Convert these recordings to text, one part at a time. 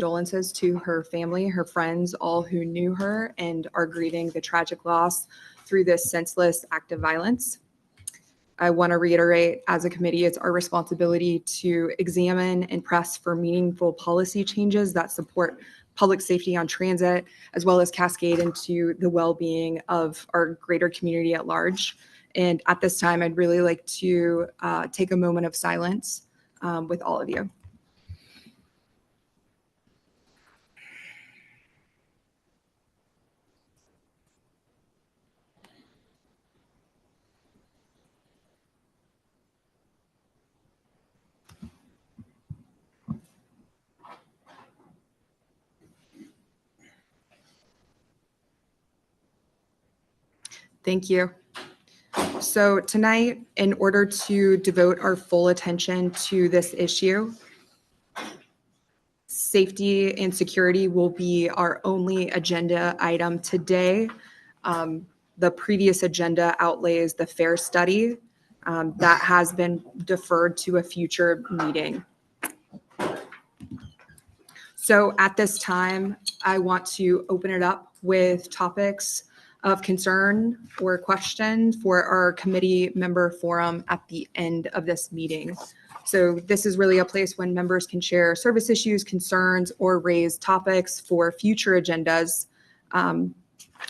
condolences to her family, her friends, all who knew her and are grieving the tragic loss through this senseless act of violence. I want to reiterate, as a committee, it's our responsibility to examine and press for meaningful policy changes that support public safety on transit, as well as cascade into the well-being of our greater community at large. And at this time, I'd really like to take a moment of silence with all of you. Thank you. So tonight, in order to devote our full attention to this issue, safety and security will be our only agenda item today. The previous agenda outlays the FAIR study that has been deferred to a future meeting. So at this time, I want to open it up with topics of concern or question for our committee member forum at the end of this meeting. So this is really a place when members can share service issues, concerns, or raise topics for future agendas.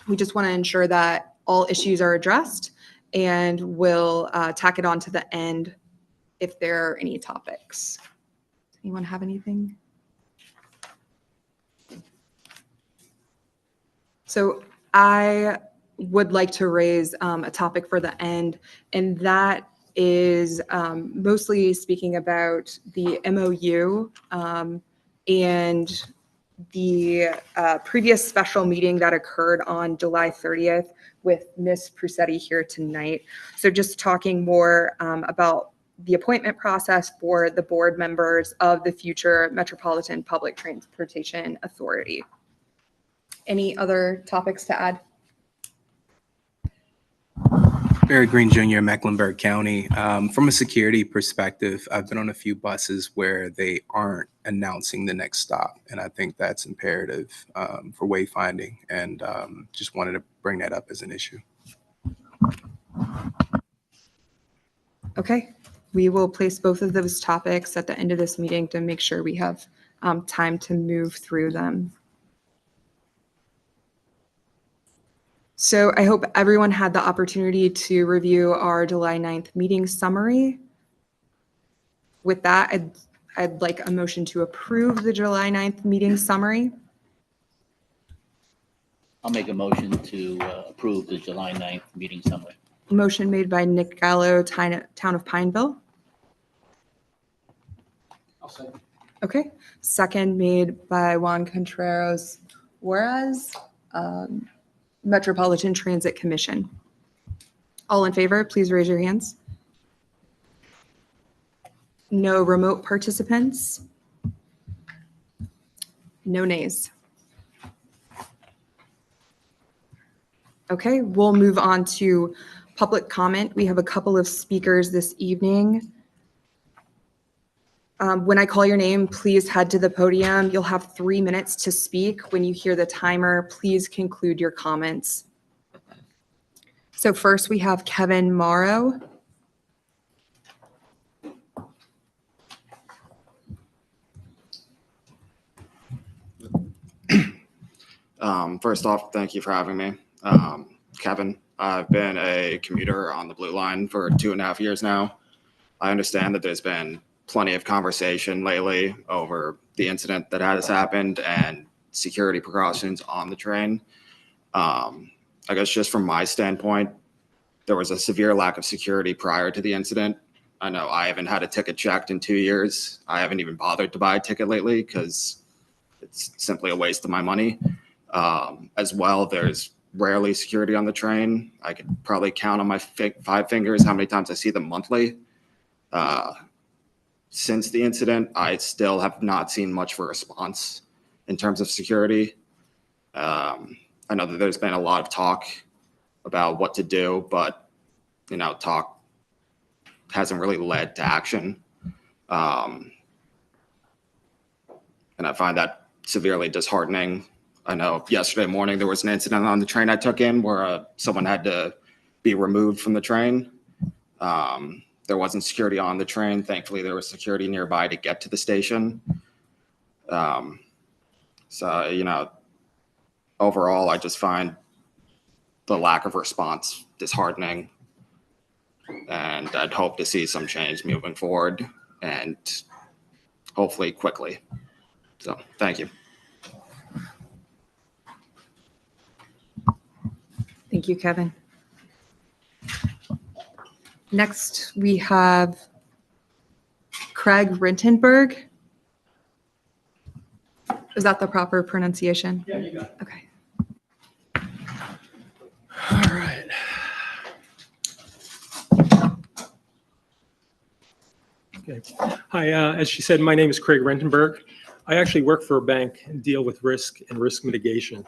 We just want to ensure that all issues are addressed, and we'll tack it on to the end if there are any topics. Does anyone have anything? So I would like to raise a topic for the end, and that is mostly speaking about the MOU and the previous special meeting that occurred on July 30th with Ms. Prusetti here tonight. So just talking more about the appointment process for the board members of the future Metropolitan Public Transportation Authority. Any other topics to add? Barry Green Jr., Mecklenburg County. From a security perspective, I've been on a few buses where they aren't announcing the next stop, and I think that's imperative for wayfinding, and just wanted to bring that up as an issue. Okay, we will place both of those topics at the end of this meeting to make sure we have time to move through them. So I hope everyone had the opportunity to review our July 9th meeting summary. With that, I'd like a motion to approve the July 9th meeting summary. I'll make a motion to approve the July 9th meeting summary. Motion made by Nick Gallo, Town of Pineville. I'll second. Okay, second made by Juan Contreras Juarez, Metropolitan Transit Commission. All in favor, please raise your hands. No remote participants. No nays. Okay, we'll move on to public comment. We have a couple of speakers this evening. When I call your name, please head to the podium. You'll have 3 minutes to speak. When you hear the timer, please conclude your comments. So first we have Kevin Morrow. First off, thank you for having me. Kevin, I've been a commuter on the Blue Line for 2.5 years now. I understand that there's been plenty of conversation lately over the incident that has happened and security precautions on the train. I guess just from my standpoint, there was a severe lack of security prior to the incident. I know I haven't had a ticket checked in 2 years. I haven't even bothered to buy a ticket lately because it's simply a waste of my money. As well, there's rarely security on the train. I could probably count on my 5 fingers how many times I see them monthly. Since the incident, I still have not seen much of a response in terms of security. I know that there's been a lot of talk about what to do, but talk hasn't really led to action. And I find that severely disheartening. I know yesterday morning there was an incident on the train I took in where someone had to be removed from the train. There wasn't security on the train. Thankfully, there was security nearby to get to the station. So, you know, overall, I just find the lack of response disheartening. And I'd hope to see some change moving forward and hopefully quickly. So, thank you. Thank you, Kevin. Next, we have Craig Rintenberg. Is that the proper pronunciation? Yeah, you got it. Okay. All right. Okay. Hi, as she said, my name is Craig Rentenberg. I actually work for a bank and deal with risk and risk mitigation.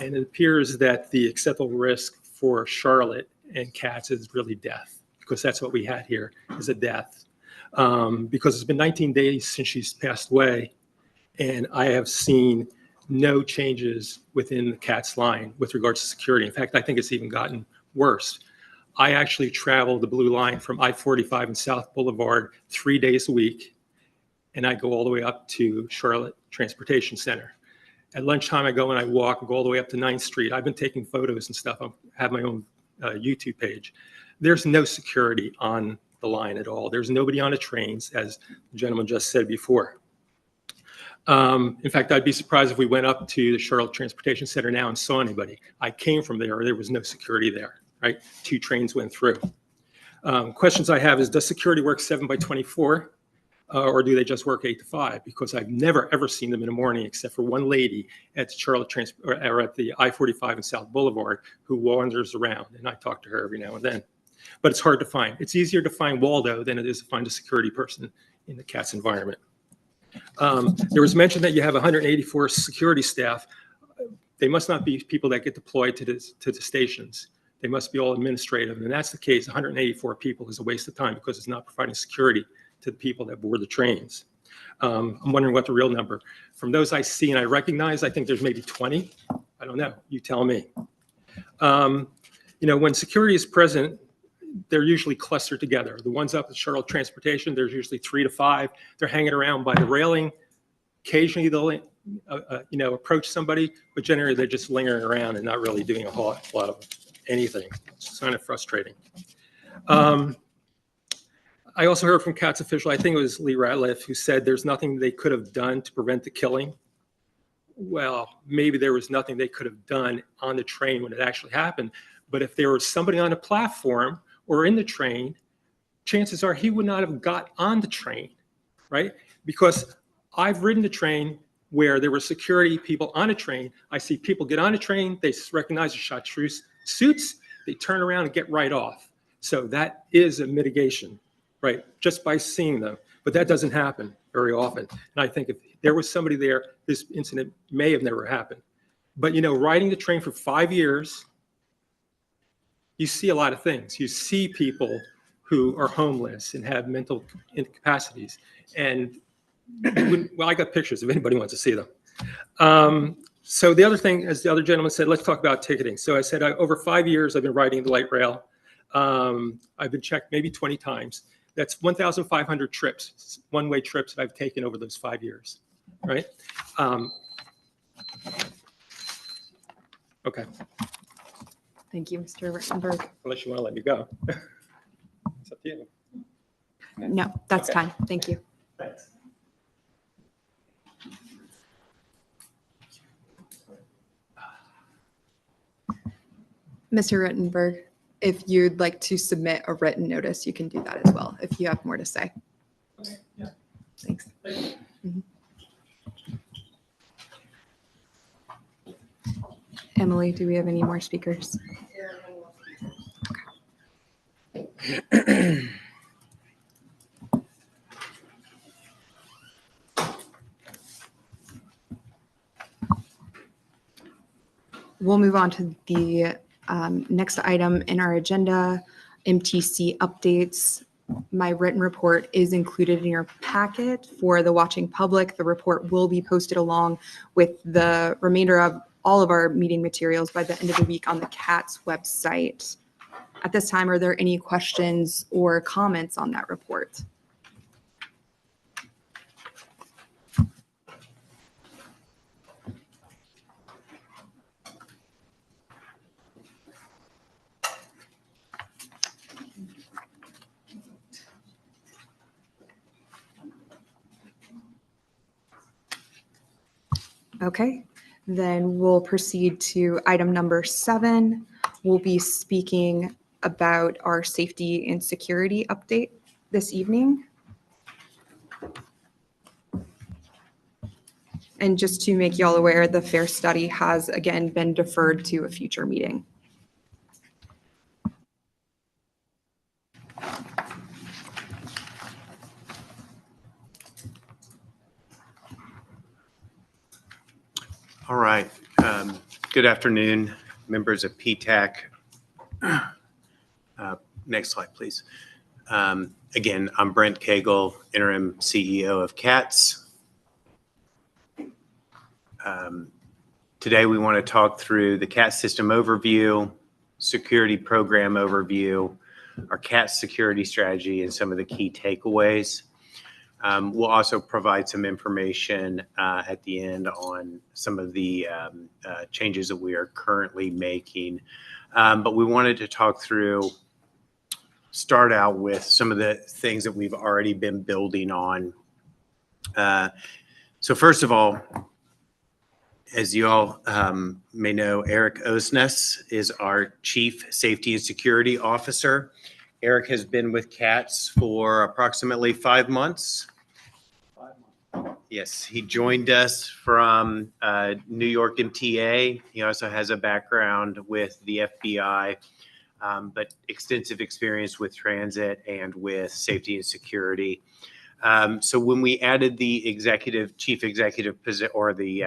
And it appears that the acceptable risk for Charlotte and cats is really death, because that's what we had here, is a death. Because it's been 19 days since she's passed away, and I have seen no changes within the cat's line with regards to security. In fact, I think it's even gotten worse. I actually travel the Blue Line from I-45 and South Boulevard 3 days a week, and I go all the way up to Charlotte Transportation Center. At lunchtime, I go and I walk, go all the way up to 9th Street. I've been taking photos and stuff. I have my own YouTube page. There's no security on the line at all. There's nobody on the trains, as the gentleman just said before. In fact, I'd be surprised if we went up to the Charlotte Transportation Center now and saw anybody. I came from there. There was no security there, right? 2 trains went through. Questions I have is, does security work 7 by 24? Or do they just work 8 to 5? Because I've never, ever seen them in the morning, except for one lady at Charlotte or at the I-45 and South Boulevard who wanders around, and I talk to her every now and then. But it's hard to find. It's easier to find Waldo than it is to find a security person in the CATS environment. There was mention that you have 184 security staff. They must not be people that get deployed to the stations. They must be all administrative, and that's the case. 184 people is a waste of time because it's not providing security to the people that board the trains. I'm wondering what the real number. From those I see and I recognize, I think there's maybe 20. I don't know. You tell me. You know, when security is present, they're usually clustered together. The ones up at Charlotte Transportation, there's usually 3 to 5. They're hanging around by the railing. Occasionally they'll, you know, approach somebody, but generally they're just lingering around and not really doing a whole lot of anything. It's kind of frustrating. I also heard from CATS official, I think it was Lee Ratliff, who said there's nothing they could have done to prevent the killing. Well, maybe there was nothing they could have done on the train when it actually happened. But if there was somebody on a platform or in the train, chances are he would not have got on the train, right? Because I've ridden the train where there were security people on a train. I see people get on a train, they recognize the chartreuse suits, they turn around and get right off. So that is a mitigation, right? Just by seeing them. But that doesn't happen very often. And I think if there was somebody there, this incident may have never happened. But, you know, riding the train for 5 years, you see a lot of things. You see people who are homeless and have mental incapacities. And, well, I got pictures if anybody wants to see them. So the other thing, as the other gentleman said, let's talk about ticketing. So I said, over 5 years, I've been riding the light rail. I've been checked maybe 20 times. That's 1,500 trips, one-way trips that I've taken over those 5 years, right? Okay, Thank you, Mr. Rittenberg. unless you want to let me go. It's up to you. No, that's Okay. time. Thank you. Thanks. Mr. Rittenberg, if you'd like to submit a written notice, you can do that as well, if you have more to say. Okay, yeah. Thanks. Mhm. Emily, do we have any more speakers? We'll move on to the next item in our agenda, MTC updates. My written report is included in your packet. For the watching public, the report will be posted along with the remainder of all of our meeting materials by the end of the week on the CATS website. At this time, are there any questions or comments on that report? Okay, then we'll proceed to item number 7. We'll be speaking about our safety and security update this evening. And just to make y'all aware, the FAIR study has again been deferred to a future meeting. All right. Good afternoon, members of PTAC. Next slide, please. Again, I'm Brent Cagle, interim CEO of CATS. Today, we want to talk through the CATS system overview, security program overview, our CATS security strategy, and some of the key takeaways. We'll also provide some information at the end on some of the changes that we are currently making. But we wanted to start out with some of the things that we've already been building on. So first of all, as you all may know, Eric Osnes is our Chief Safety and Security Officer. Eric has been with CATS for approximately 5 months. Yes, he joined us from New York MTA. He also has a background with the FBI, but extensive experience with transit and with safety and security. So when we added the chief executive position, or the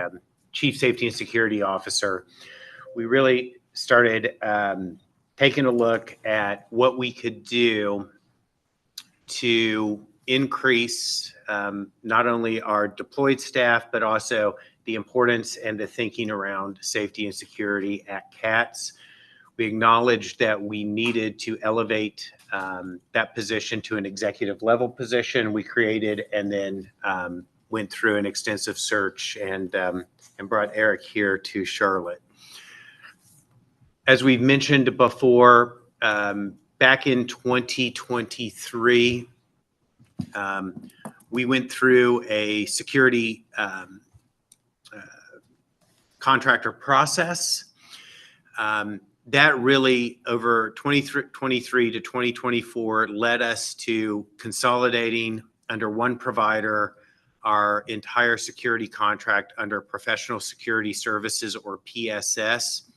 Chief Safety and Security Officer, we really started taking a look at what we could do to increase not only our deployed staff, but also the importance and the thinking around safety and security at CATS. We acknowledged that we needed to elevate that position to an executive level position. We created and then went through an extensive search and brought Eric here to Charlotte. As we've mentioned before, back in 2023, we went through a security contractor process. That really, over 2023 to 2024, led us to consolidating under one provider our entire security contract under Professional Security Services, or PSS.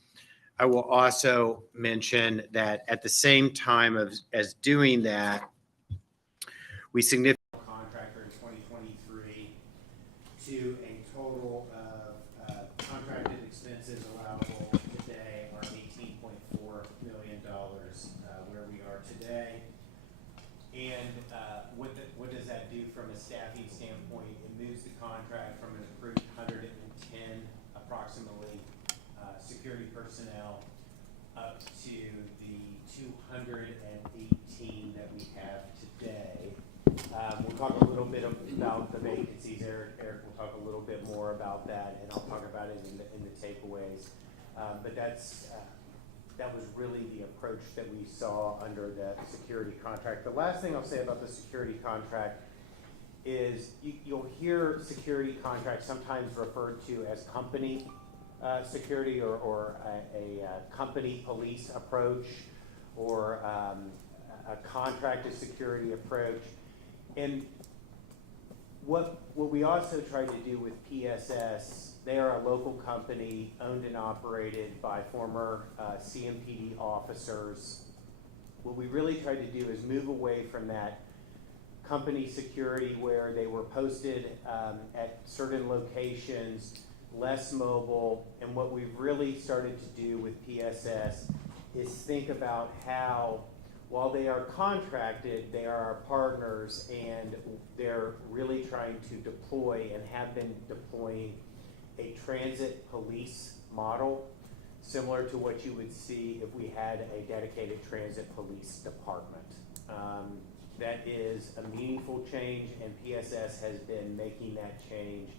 I will also mention that at the same time as doing that, we significantly contractor in 2023 to a total of contracted expenses allowable today are $18.4 million, where we are today. And what does that do from a staffing standpoint? It moves the contract from an approved 110 approximately security personnel up to the 218 that we have today. We'll talk a little bit about the vacancies. Eric will talk a little bit more about that, and I'll talk about it in the takeaways. But that was really the approach that we saw under the security contract. The last thing I'll say about the security contract is you'll hear security contracts sometimes referred to as company security, or a company police approach, or a contracted security approach. And what we also tried to do with PSS, they are a local company owned and operated by former CMPD officers. What we really tried to do is move away from that company security where they were posted at certain locations, less mobile. And what we've really started to do with PSS is think about how While they are contracted, they are our partners, and they're really trying to deploy and have been deploying a transit police model, similar to what you would see if we had a dedicated transit police department. That is a meaningful change, and PSS has been making that change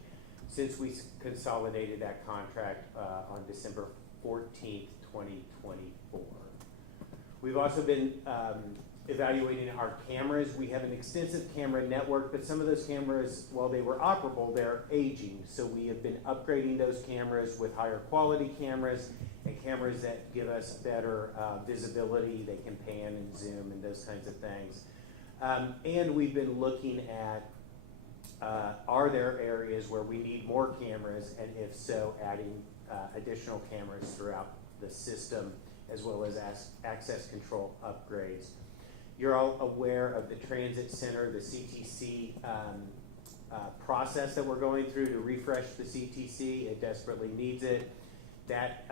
since we consolidated that contract on December 14th, 2024. We've also been evaluating our cameras. We have an extensive camera network, but some of those cameras, while they were operable, they're aging. So we have been upgrading those cameras with higher quality cameras and cameras that give us better visibility. They can pan and zoom and those kinds of things. And we've been looking at, are there areas where we need more cameras, and if so, adding additional cameras throughout the system, as well as access control upgrades. You're all aware of the transit center, the CTC process that we're going through to refresh the CTC. It desperately needs it. That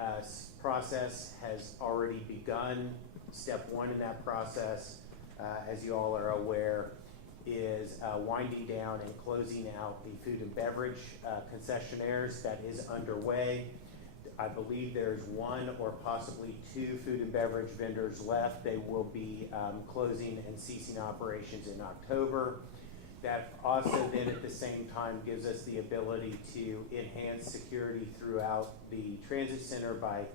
process has already begun. Step one in that process, as you all are aware, is winding down and closing out the food and beverage concessionaires. That is underway. I believe there's one or possibly two food and beverage vendors left. They will be closing and ceasing operations in October. That also then at the same time gives us the ability to enhance security throughout the transit center by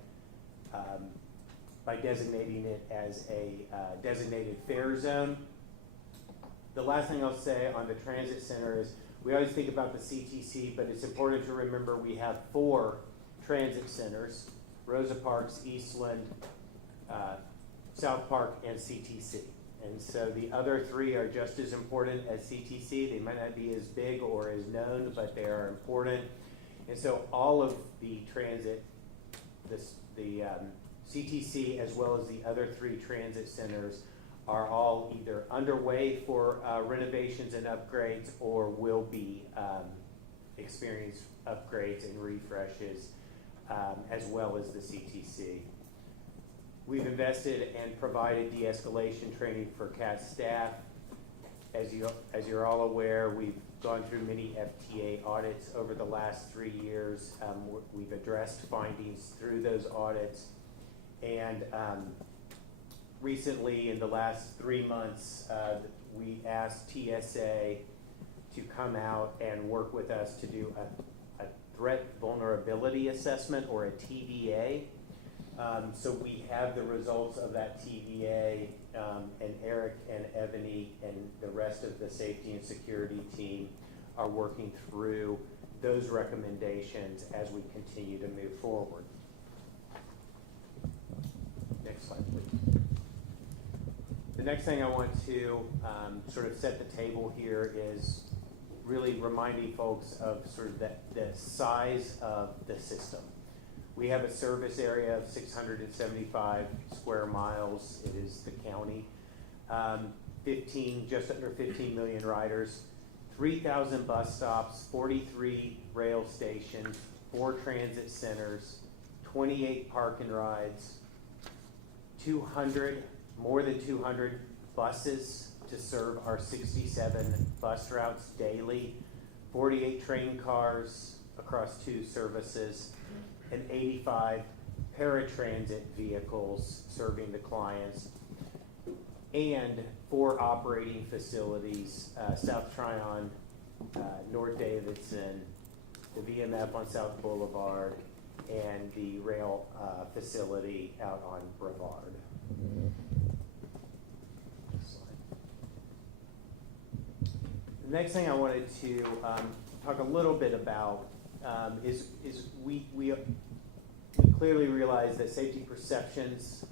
designating it as a designated fare zone. The last thing I'll say on the transit center is we always think about the CTC, but it's important to remember we have 4 transit centers: Rosa Parks, Eastland, South Park, and CTC. And so the other 3 are just as important as CTC. They might not be as big or as known, but they are important. And so all of the transit, the CTC as well as the other 3 transit centers are all either underway for renovations and upgrades or will be experience upgrades and refreshes, as well as the CTC. We've invested and provided de-escalation training for CAT staff. As you're all aware, we've gone through many FTA audits over the last 3 years. We've addressed findings through those audits, and recently, in the last 3 months, we asked TSA to come out and work with us to do a threat vulnerability assessment, or a TVA. So we have the results of that TVA, and Eric and Ebony and the rest of the safety and security team are working through those recommendations as we continue to move forward. Next slide, please. The next thing I want to sort of set the table here is really reminding folks of sort of the size of the system. We have a service area of 675 square miles. It is the county. Just under 15 million riders, 3,000 bus stops, 43 rail stations, 4 transit centers, 28 park and rides, more than 200 buses to serve our 67 bus routes daily, 48 train cars across 2 services, and 85 paratransit vehicles serving the clients, and 4 operating facilities: South Tryon, North Davidson, the VMF on South Boulevard, and the rail facility out on Brevard. The next thing I wanted to talk a little bit about is we clearly realize that safety perceptions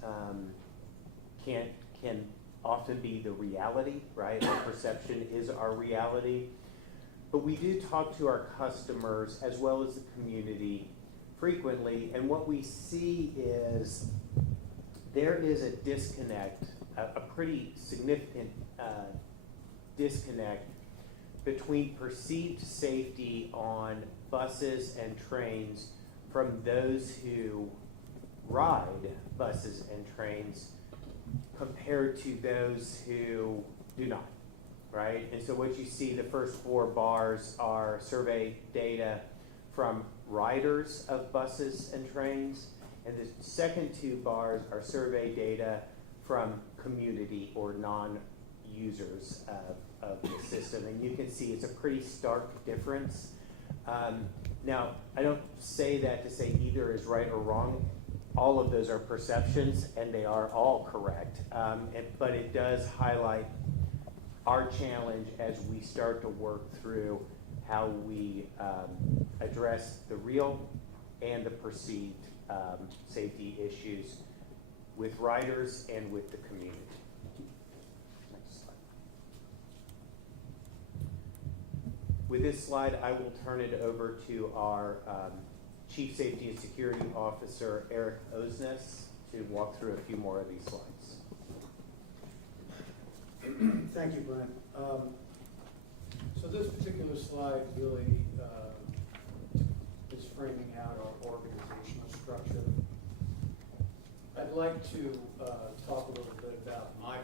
can often be the reality, right? Our perception is our reality. But we do talk to our customers as well as the community frequently, and what we see is there is a disconnect, a pretty significant disconnect between perceived safety on buses and trains from those who ride buses and trains compared to those who do not, right? And so what you see, the first 4 bars are survey data from riders of buses and trains, and the second 2 bars are survey data from community or non-users of the system. And you can see it's a pretty stark difference. Now, I don't say that to say either is right or wrong. All of those are perceptions, and they are all correct. But it does highlight our challenge as we start to work through how we address the real and the perceived safety issues with riders and with the community. Next slide. With this slide, I will turn it over to our Chief Safety and Security Officer, Eric Osnes, to walk through a few more of these slides. Thank you, Brent. So this particular slide really is framing out our organizational structure. I'd like to talk a little bit about my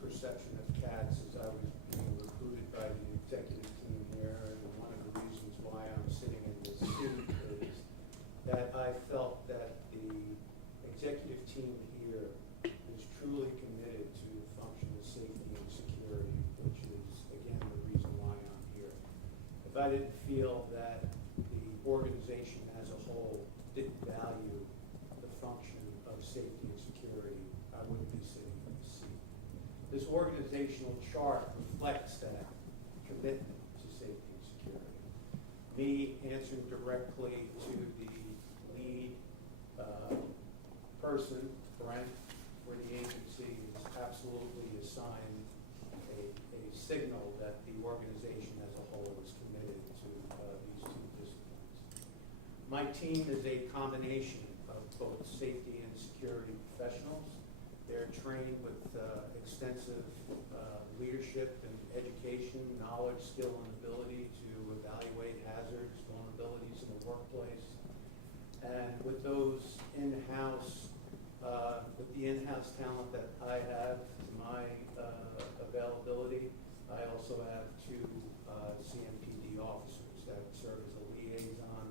perception of CATS as I was being recruited by the executive team here. And one of the reasons why I'm sitting in this seat is that I felt that the executive team here is truly committed to the function of safety and security, which is, again, the reason why I'm here. If I didn't feel that the organization as a whole didn't value the function of safety and security, I wouldn't be sitting in the seat. This organizational chart reflects that commitment to safety and security. Me answering directly to the lead person, Brent, for the agency is absolutely assigned a signal that the organization as a whole is committed to these 2 disciplines. My team is a combination of both safety and security professionals. They're trained with extensive leadership and education, knowledge, skill, and ability to evaluate hazards, vulnerabilities in the workplace. And with those in-house, with the in-house talent that I have to my availability, I also have 2 CMPD officers that serve as a liaison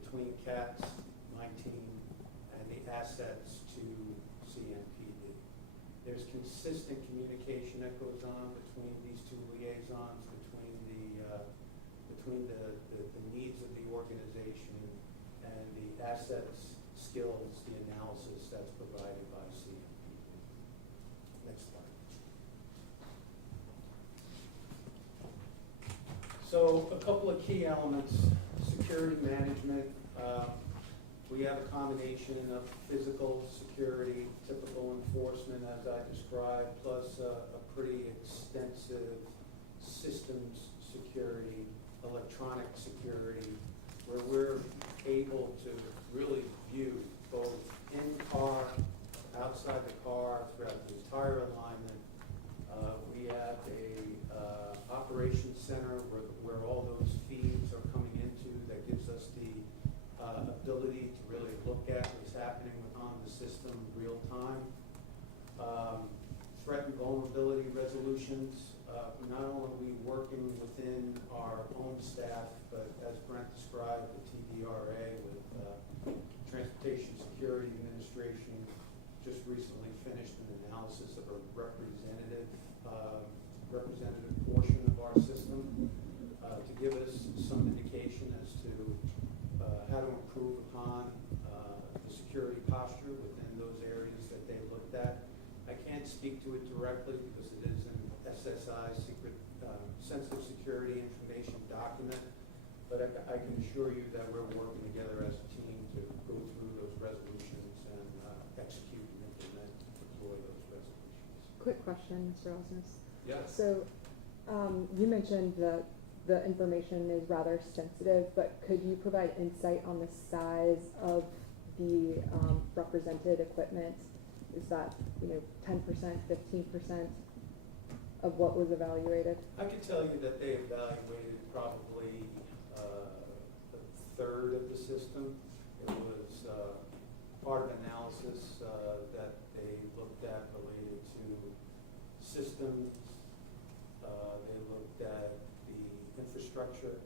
between CATS, my team, and the assets to CMPD. There's consistent communication that goes on between these 2 liaisons, between the needs of the organization and the assets, skills, the analysis that's provided by CMPD. Next slide. So a couple of key elements: security management. We have a combination of physical security, typical enforcement as I described, plus a pretty extensive systems security, electronic security, where we're able to really view both in car, outside the car, throughout the entire alignment. We have a operations center where all those feeds are coming into, that gives us the ability to really look at what's happening on the system real time. Threat and vulnerability resolutions. Not only are we working within our own staff, but as Brent described, the TDRA with Transportation Security Administration just recently finished an analysis of a representative portion of our system to give us some indication as to how to improve upon the security posture within those areas that they looked at. I can't speak to it directly because it is an SSI, secret sensitive security information document, but I can assure you that we're working together as a team to go through those resolutions and execute and implement and deploy those resolutions. Quick question, Mr. Osnes. Yes. So you mentioned that the information is rather sensitive, but could you provide insight on the size of the represented equipment? Is that 10%, 15% of what was evaluated? I can tell you that they evaluated probably a third of the system. It was part of analysis that they looked at related to systems. They looked at the infrastructure.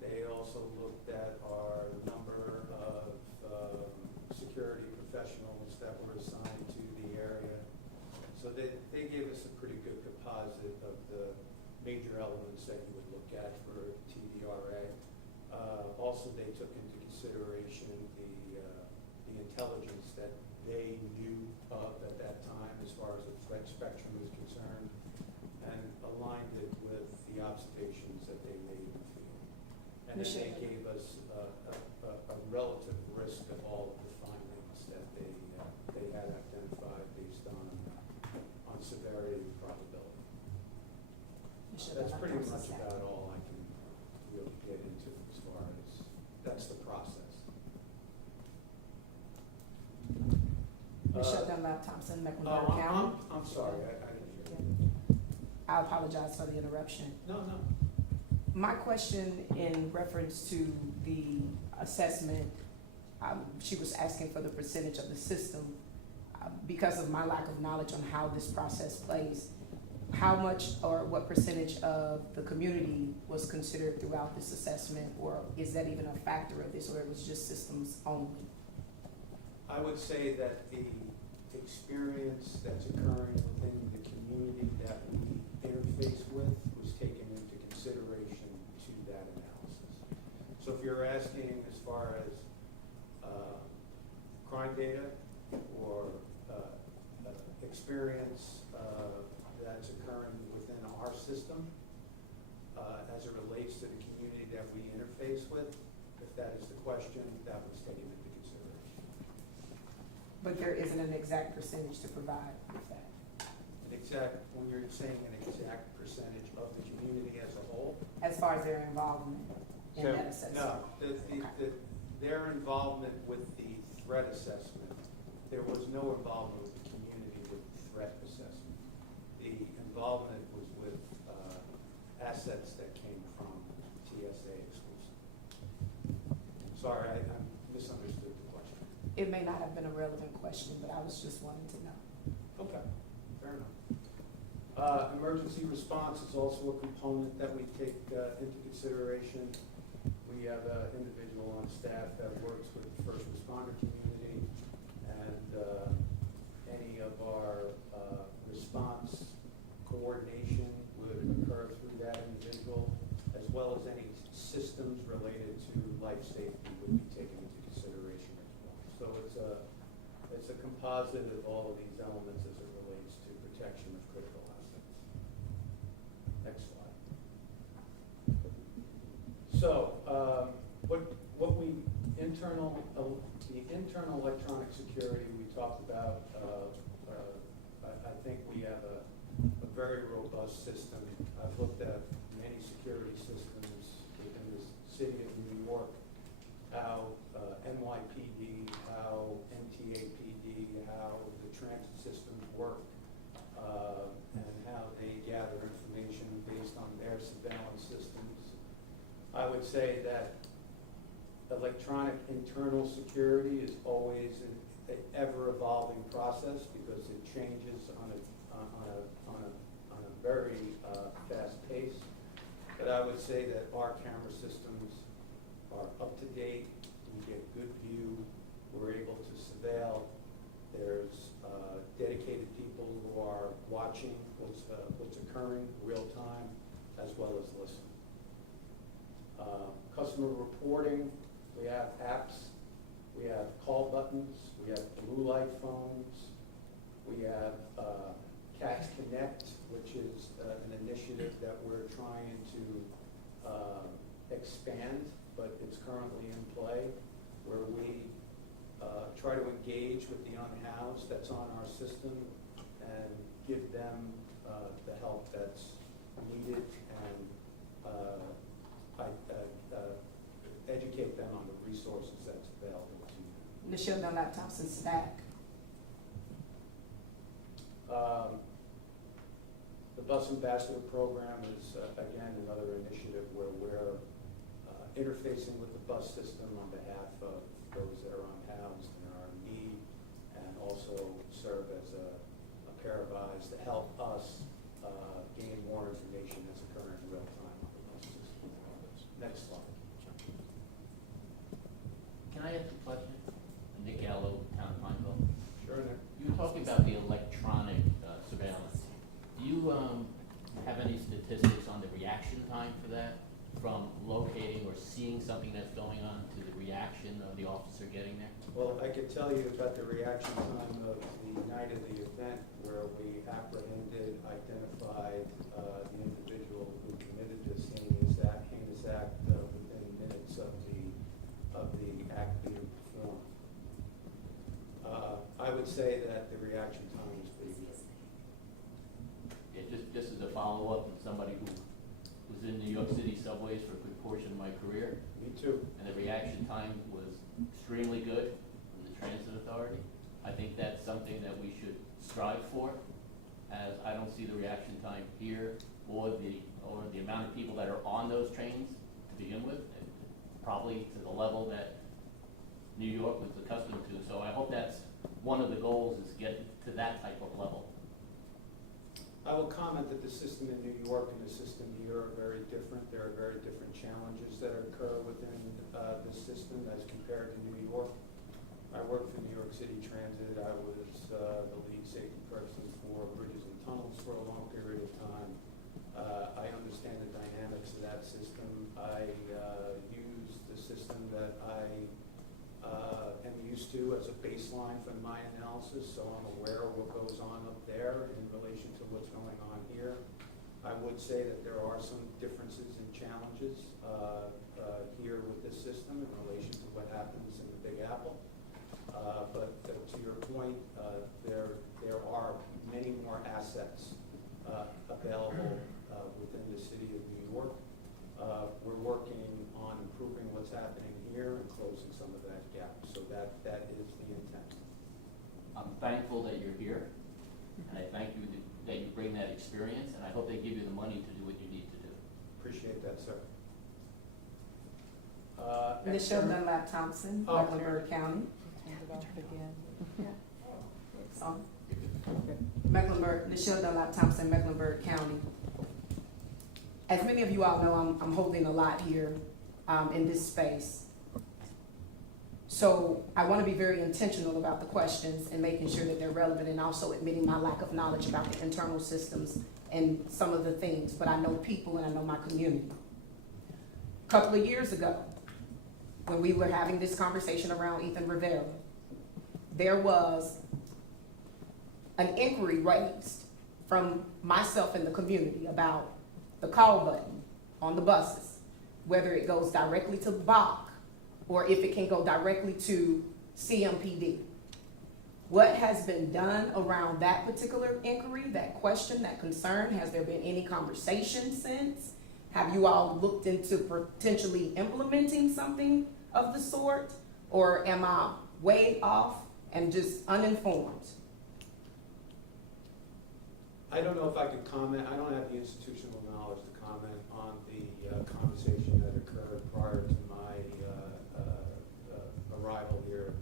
They also looked at our number of security professionals that were assigned to the area. So they gave us a pretty good composite of the major elements that you would look at for TDRA. Also, they took into consideration the intelligence that they knew of at that time as far as the threat spectrum is concerned, and aligned it with the observations that they made in the field. And then they gave us a relative risk of all of the findings that they had identified based on severity and probability. That's pretty much about all I can really get into as far as, that's the process. Michelle Dunlap Thompson, Oh, Mecklenburg County. I'm sorry, I didn't hear you. I apologize for the interruption. No. My question in reference to the assessment, she was asking for the percentage of the system. Because of my lack of knowledge on how this process plays, how much or what percentage of the community was considered throughout this assessment, or is that even a factor of this, or it was just systems only? I would say that the experience that's occurring within the community that we interface with was taken into consideration to that analysis. So if you're asking as far as crime data or experience that's occurring within our system as it relates to the community that we interface with, if that is the question, that was taken into consideration. But there isn't an exact percentage to provide with that. When you're saying an exact percentage of the community as a whole? As far as their involvement in So, that assessment? No, their involvement with the threat assessment, there was no involvement with the community with the threat assessment. The involvement was with assets that came from TSA exclusive. Sorry, I misunderstood the question. It may not have been a relevant question, but I was just wanting to know. Okay, fair enough. Emergency response is also a component that we take into consideration. We have an individual on staff that works with the first responder community, and any of our response coordination would occur through that individual, as well as any systems related to life safety would be taken into consideration as well. So it's a composite of all of these elements as it relates to protection of critical assets. Next slide. So the internal electronic security we talked about, I think we have a very robust system. I've looked at many security systems within the city of New York, how NYPD, how MTAPD, how the transit systems work, and how they gather information based on their surveillance systems. I would say that electronic internal security is always an ever-evolving process because it changes on a very fast pace. But I would say that our camera systems are up to date. We get good view. We're able to surveil. There's dedicated people who are watching what's occurring real time, as well as listening. Customer reporting, we have apps, we have call buttons, we have blue light phones, we have CATS Connect, which is an initiative that we're trying to expand, but it's currently in play, where we try to engage with the unhoused that's on our system and give them the help that's needed and educate them on the resources that's available to them. Michelle Dunlap Thompson, STAC. The Bus Ambassador Program is, again, another initiative where we're interfacing with the bus system on behalf of those that are unhoused and are in need, and also serve as a pair of eyes to help us gain more information that's occurring in real time on the bus system. Next slide. Can I ask a question? Nick Gallo, Town of Pineville. Sure, Nick. You were talking about the electronic surveillance. Do you have any statistics on the reaction time for that? From locating or seeing something that's going on to the reaction of the officer getting there? Well, I could tell you about the reaction time of the night of the event where we apprehended, identified the individual who committed this heinous act within minutes of the act being performed. I would say that the reaction time is pretty good. Yeah, just as a follow-up, and somebody who was in New York City subways for a good portion of my career, Me too. and the reaction time was extremely good from the Transit Authority. I think that's something that we should strive for, as I don't see the reaction time here or the amount of people that are on those trains to begin with, and probably to the level that New York was accustomed to. So I hope that's one of the goals, is get to that type of level. I will comment that the system in New York and the system here are very different. There are very different challenges that occur within this system as compared to New York. I worked for New York City Transit. I was the lead safety person for bridges and tunnels for a long period of time. I understand the dynamics of that system. I use the system that I am used to as a baseline for my analysis, so I'm aware of what goes on up there in relation to what's going on here. I would say that there are some differences and challenges here with this system in relation to what happens in the Big Apple. But to your point, there are many more assets available within the city of New York. We're working on improving what's happening here and closing some of that gap. So that is the intent. I'm thankful that you're here, and I thank you that you bring that experience, and I hope they give you the money to do what you need to do. Appreciate that, sir. Nichelle Dunlap Thompson, Oh, Mecklenburg County. It's on. Nichelle Dunlap Thompson, Mecklenburg County. As many of you all know, I'm holding a lot here in this space. So I want to be very intentional about the questions and making sure that they're relevant, and also admitting my lack of knowledge about the internal systems and some of the things, but I know people and I know my community. A couple of years ago, when we were having this conversation around Ethan Rivera, there was an inquiry raised from myself and the community about the call button on the buses, whether it goes directly to BOC or if it can go directly to CMPD. What has been done around that particular inquiry, that question, that concern? Has there been any conversation since? Have you all looked into potentially implementing something of the sort? Or am I way off and just uninformed? I don't know if I could comment. I don't have the institutional knowledge to comment on the conversation that occurred prior to my arrival here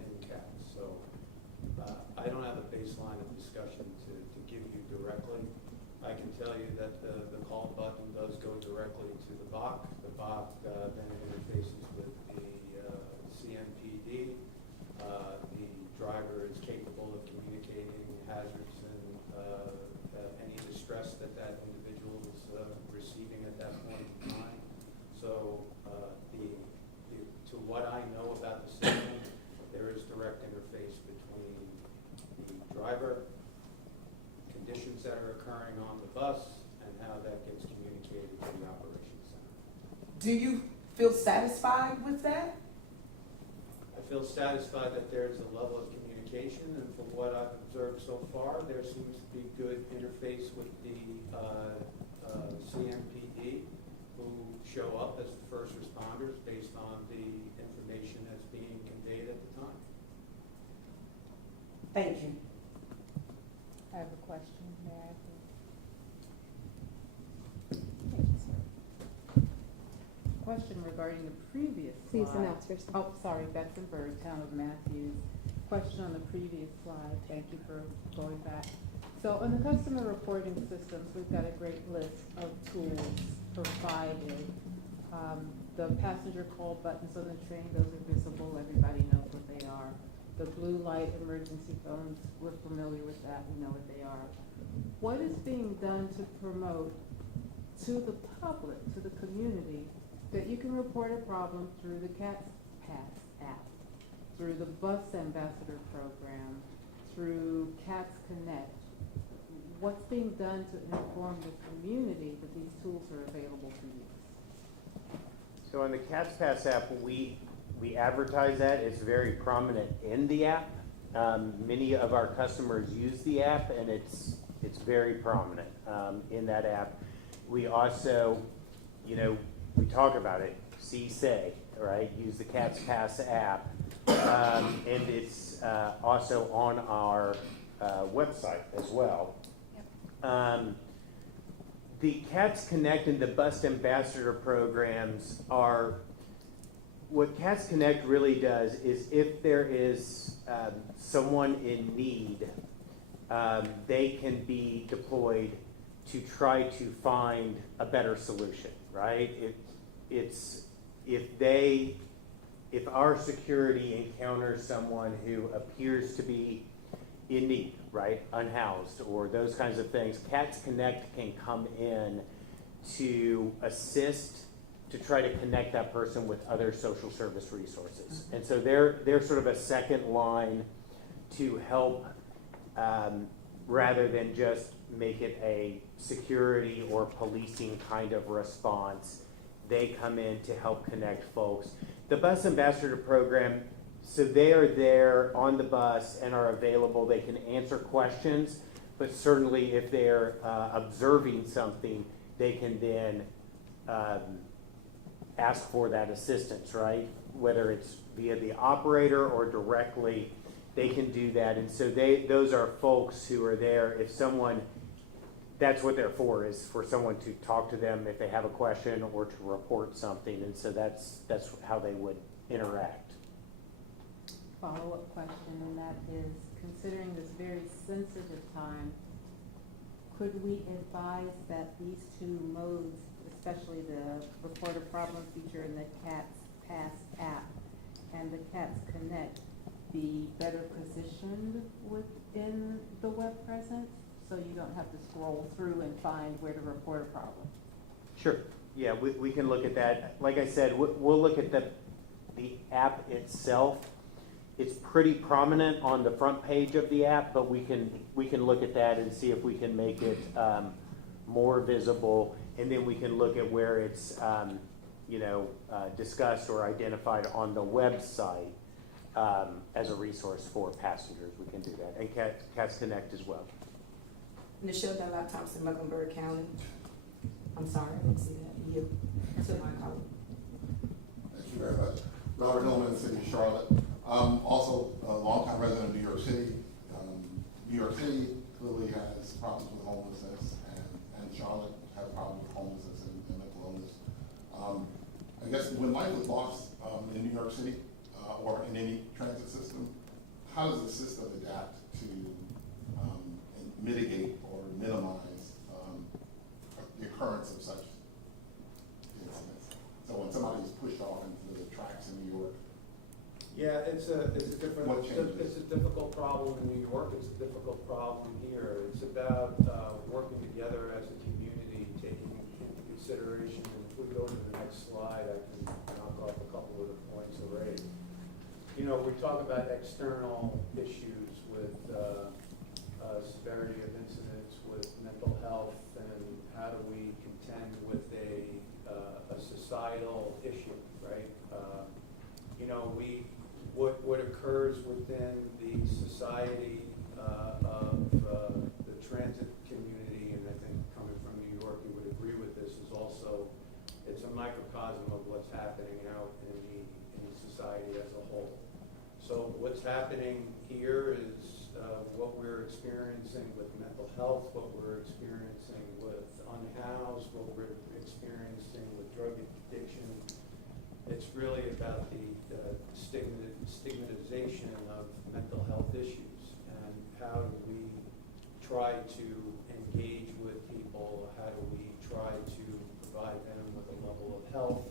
in CAPS. So I don't have a baseline of discussion to give you directly. I can tell you that the call button does go directly to the BOC. The BOC then interfaces with the CMPD. The driver is capable of communicating hazards and any distress that individual is receiving at that point in time. So to what I know about the system, there is direct interface between the driver, conditions that are occurring on the bus, and how that gets communicated to the operations center. Do you feel satisfied with that? I feel satisfied that there's a level of communication, and from what I've observed so far, there seems to be good interface with the CMPD, who show up as the first responders based on the information that's being conveyed at the time. Thank you. I have a question, may I? Thank you, sir. Question regarding the previous slide. Please announce yourself. Oh, sorry, Betsy Bird, Town of Matthews. Question on the previous slide, thank you for going back. So on the customer reporting systems, we've got a great list of tools provided. The passenger call buttons on the train, those are visible, everybody knows what they are. The blue light emergency phones, we're familiar with that, we know what they are. What is being done to promote to the public, to the community, that you can report a problem through the CATS Pass app, through the Bus Ambassador Program, through CATS Connect? What's being done to inform the community that these tools are available for use? So on the CATS Pass app, we advertise that. It's very prominent in the app. Many of our customers use the app, and it's very prominent in that app. We also, we talk about it, say, right? Use the CATS Pass app, and it's also on our website as well. The CATS Connect and the Bus Ambassador programs are, what CATS Connect really does is if there is someone in need, they can be deployed to try to find a better solution, right? If our security encounters someone who appears to be in need, right, unhoused, or those kinds of things, CATS Connect can come in to assist to try to connect that person with other social service resources. And so they're sort of a second line to help, rather than just make it a security or policing kind of response. They come in to help connect folks. The Bus Ambassador Program, so they are there on the bus and are available. They can answer questions, but certainly if they're observing something, they can then ask for that assistance, right? Whether it's via the operator or directly, they can do that. And so those are folks who are there. If someone, that's what they're for, is for someone to talk to them if they have a question or to report something. And so that's how they would interact. Follow-up question, and that is, considering this very sensitive time, could we advise that these two modes, especially the report a problem feature in the CATS Pass app and the CATS Connect, be better positioned within the web presence so you don't have to scroll through and find where to report a problem? Sure. Yeah, we can look at that. Like I said, we'll look at the app itself. It's pretty prominent on the front page of the app, but we can look at that and see if we can make it more visible, and then we can look at where it's discussed or identified on the website as a resource for passengers. We can do that, and CATS Connect as well. Nichelle Dunlap Thompson, Mecklenburg County. I'm sorry, I didn't see that. You, to my colleague. Thank you very much. Robert Hillman, City of Charlotte. Also a longtime resident of New York City. New York City clearly has problems with homelessness, and Charlotte has problems with homelessness and mental illness. I guess when life is lost in New York City or in any transit system, how does the system adapt to mitigate or minimize the occurrence of such incidents? So when somebody's pushed off into the tracks in New York. Yeah, it's a What changes? it's a difficult problem in New York. It's a difficult problem here. It's about working together as a community, taking into consideration. And if we go to the next slide, I can knock off a couple of the points already. We talk about external issues with severity of incidents with mental health, and how do we contend with a societal issue, right? What occurs within the society of the transit community, and I think coming from New York, you would agree with this, is also, it's a microcosm of what's happening out in society as a whole. So what's happening here is what we're experiencing with mental health, what we're experiencing with unhoused, what we're experiencing with drug addiction. It's really about the stigmatization of mental health issues, and how do we try to engage with people? How do we try to provide them with a level of health,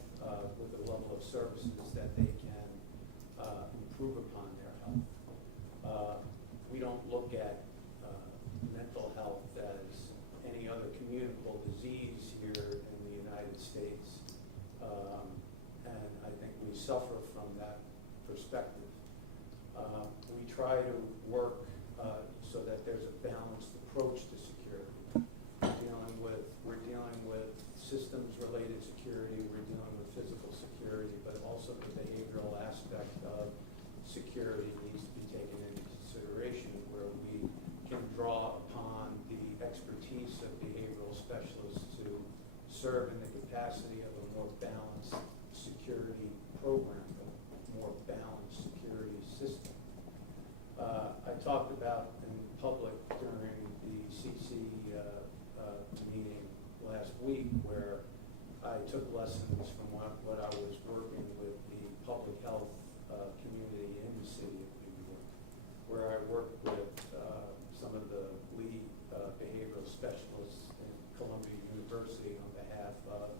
with a level of services that they can improve upon their health? We don't look at mental health as any other communicable disease here in the United States. And I think we suffer from that perspective. We try to work so that there's a balanced approach to security. We're dealing with systems-related security, we're dealing with physical security, but also the behavioral aspect of security needs to be taken into consideration, where we can draw upon the expertise of behavioral specialists to serve in the capacity of a more balanced security program, a more balanced security system. I talked about in public during the CC meeting last week, where I took lessons from what I was working with the public health community in the city of New York, where I worked with some of the lead behavioral specialists in Columbia University on behalf of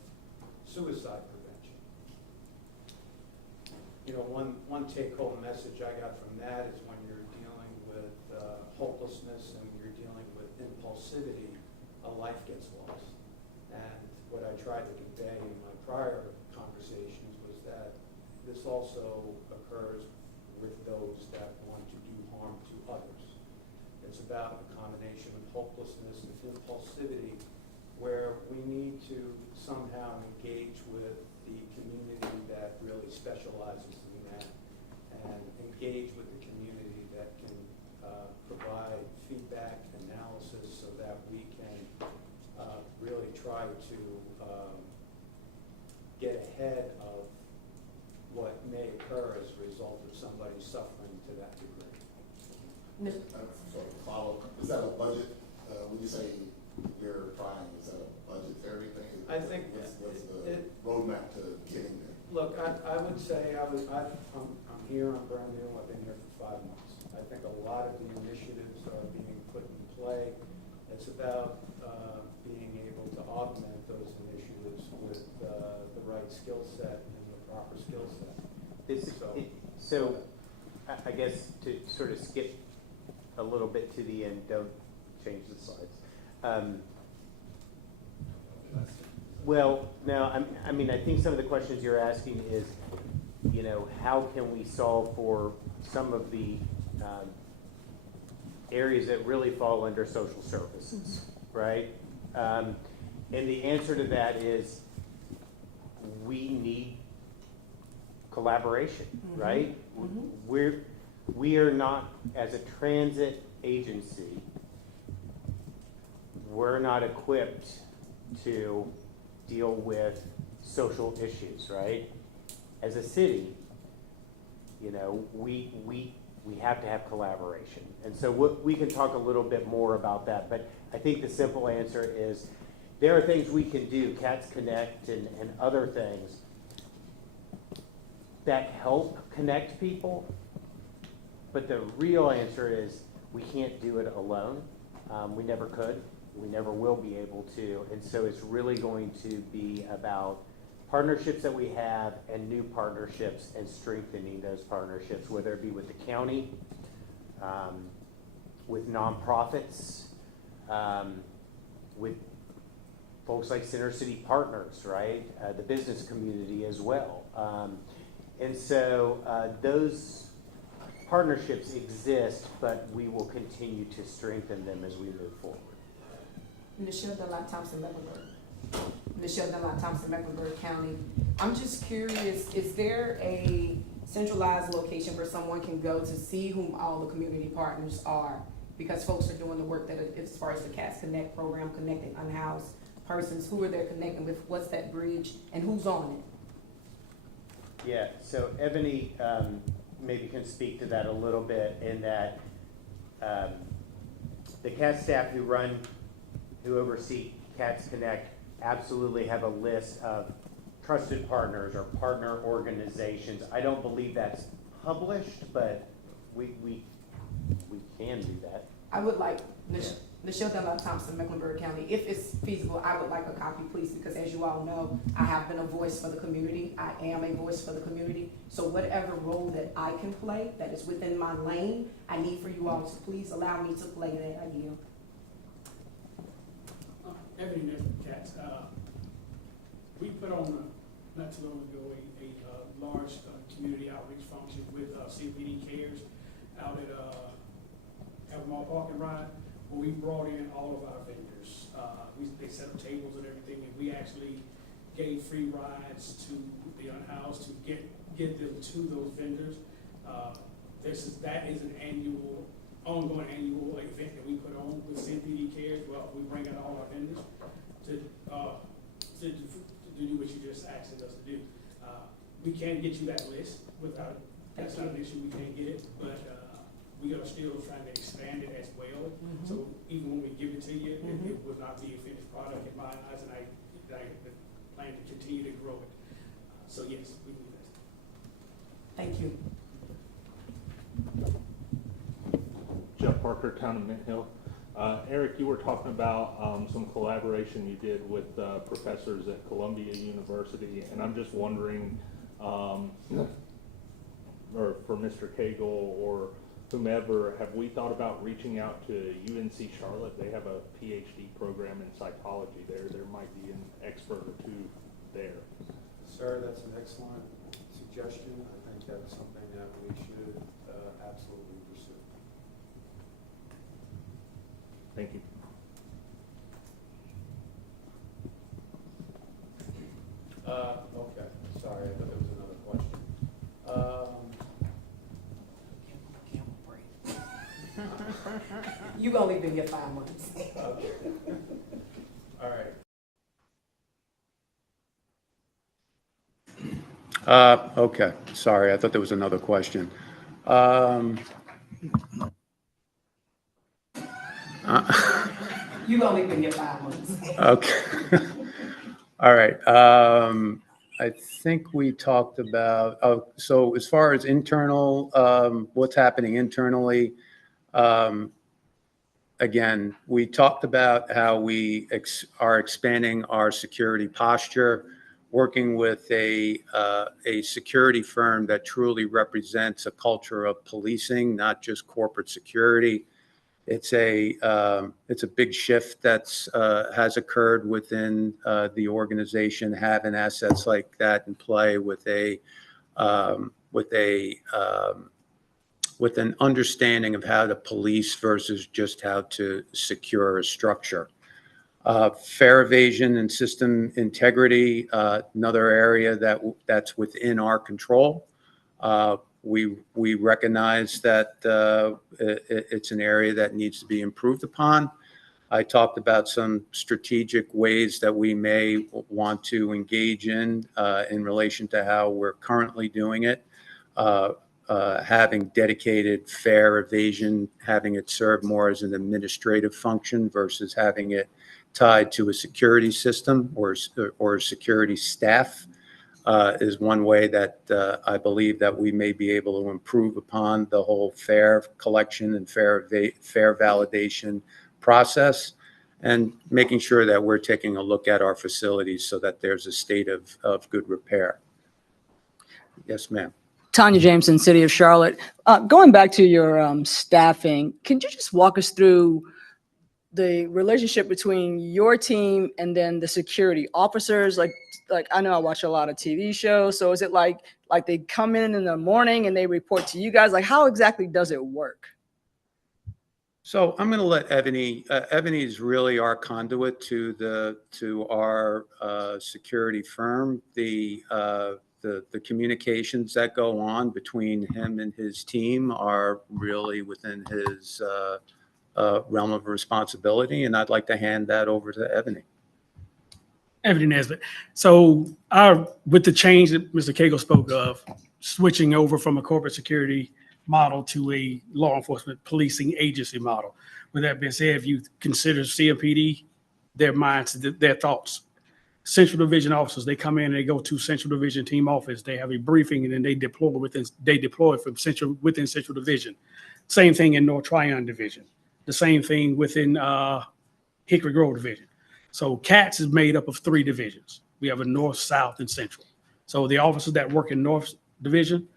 suicide prevention. You know, one take-home message I got from that is when you're dealing with hopelessness and you're dealing with impulsivity, a life gets lost. And what I tried to convey in my prior conversations was that this also occurs with those that want to do harm to others. It's about a combination of hopelessness and impulsivity, where we need to somehow engage with the community that really specializes in that, and engage with the community that can provide feedback, analysis, so that we can really try to get ahead of what may occur as a result of somebody suffering to that degree. So follow, is that a budget, when you say you're trying, is that a budgetary thing? I think What's the roadmap to getting there? Look, I would say I'm here, I'm brand new, I've been here for 5 months. I think a lot of the initiatives are being put in play. It's about being able to augment those initiatives with the right skill set and the proper skill set. So I guess to sort of skip a little bit to the end, don't change the slides. Well, no, I mean, I think some of the questions you're asking is, you know, how can we solve for some of the areas that really fall under social services, right? And the answer to that is we need collaboration, right? We are not, as a transit agency, we're not equipped to deal with social issues, right? As a city, you know, we have to have collaboration. And so we can talk a little bit more about that, but I think the simple answer is there are things we can do, Cats Connect and other things that help connect people, but the real answer is we can't do it alone. We never could. We never will be able to. And so it's really going to be about partnerships that we have and new partnerships and strengthening those partnerships, whether it be with the county, with nonprofits, with folks like Center City Partners, right? The business community as well. And so those partnerships exist, but we will continue to strengthen them as we move forward. Nichelle Dunlap Thompson, Mecklenburg. Nichelle Dunlap Thompson, Mecklenburg County. I'm just curious, is there a centralized location where someone can go to see whom all the community partners are? Because folks are doing the work that, as far as the Cats Connect program, connecting unhoused persons, who are they connecting with, what's that bridge, and who's on it? Yeah, so Ebony maybe can speak to that a little bit, in that the CATS staff who oversee Cats Connect absolutely have a list of trusted partners or partner organizations. I don't believe that's published, but we can do that. I would like, Nichelle Dunlop Thompson, Mecklenburg County, if it's feasible, I would like a copy, please, because as you all know, I have been a voice for the community. I am a voice for the community. So whatever role that I can play that is within my lane, I need for you all to please allow me to play that. I yield. Ebony Nesbitt, we put on, not too long ago, a large community outreach function with CPD Cares out at Evermore Park and Ride, where we brought in all of our vendors. They set up tables and everything, and we actually gave free rides to the unhoused to get them to those vendors. That is an ongoing annual event that we put on with CPD Cares. Well, we bring in all our vendors to do what you just asked us to do. We can't get you that list without, that's not an issue, we can't get it, but we are still trying to expand it as well. So even when we give it to you, it will not be a finished product in my eyes, and I plan to continue to grow it. So yes, we do that. Thank you. Jeff Parker, Town of Mint Hill. Eric, you were talking about some collaboration you did with professors at Columbia University, and I'm just wondering, or for Mr. Cagle or whomever, have we thought about reaching out to UNC Charlotte? They have a PhD program in psychology there. There might be an expert or two there. Sir, that's an excellent suggestion. I think that's something that we should absolutely pursue. Thank you. Okay, sorry, I thought there was another question. You've only been here 5 months. Okay. All right. Okay, sorry, I thought there was another question. You've only been here 5 months. Okay. All right. I think we talked about, so as far as internal, what's happening internally, again, we talked about how we are expanding our security posture, working with a security firm that truly represents a culture of policing, not just corporate security. It's a big shift that's has occurred within the organization, having assets like that in play with an understanding of how to police versus just how to secure a structure. Fare evasion and system integrity, another area that's within our control. We recognize that it's an area that needs to be improved upon. I talked about some strategic ways that we may want to engage in relation to how we're currently doing it. Having dedicated fare evasion, having it serve more as an administrative function versus having it tied to a security system or security staff is one way that I believe that we may be able to improve upon the whole fare collection and fare validation process, and making sure that we're taking a look at our facilities so that there's a state of good repair. Yes, ma'am. Tanya Jameson, City of Charlotte. Going back to your staffing, can you just walk us through the relationship between your team and then the security officers? Like I know I watch a lot of TV shows. So is it like they come in the morning and they report to you guys? Like, how exactly does it work? So I'm going to let Ebony. Ebony is really our conduit to our security firm. The communications that go on between him and his team are really within his realm of responsibility, and I'd like to hand that over to Ebony. Ebony Nesbitt. So with the change that Mr. Cagle spoke of, switching over from a corporate security model to a law enforcement policing agency model. With that being said, if you consider CMPD, their minds, their thoughts. Central Division officers, they come in and they go to Central Division team office. They have a briefing and then they deploy from within Central Division. Same thing in North Tryon Division. The same thing within Hickory Grove Division. So CATS is made up of 3 divisions. We have a north, south, and central. So the officers that work in North Division,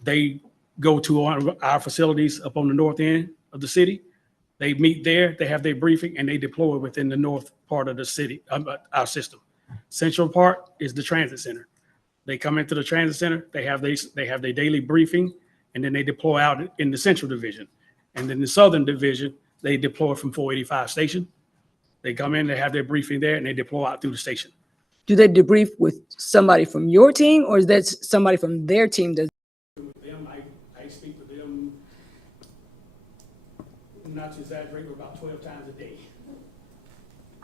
they go to our facilities up on the north end of the city. They meet there, they have their briefing, and they deploy within the north part of the city, our system. Central part is the transit center. They come into the transit center, they have their daily briefing, and then they deploy out in the central division. And then the southern division, they deploy from 485 station. They come in, they have their briefing there, and they deploy out through the station. Do they debrief with somebody from your team, or is that somebody from their team that? With them, I speak with them, not to exaggerate, about 12 times a day.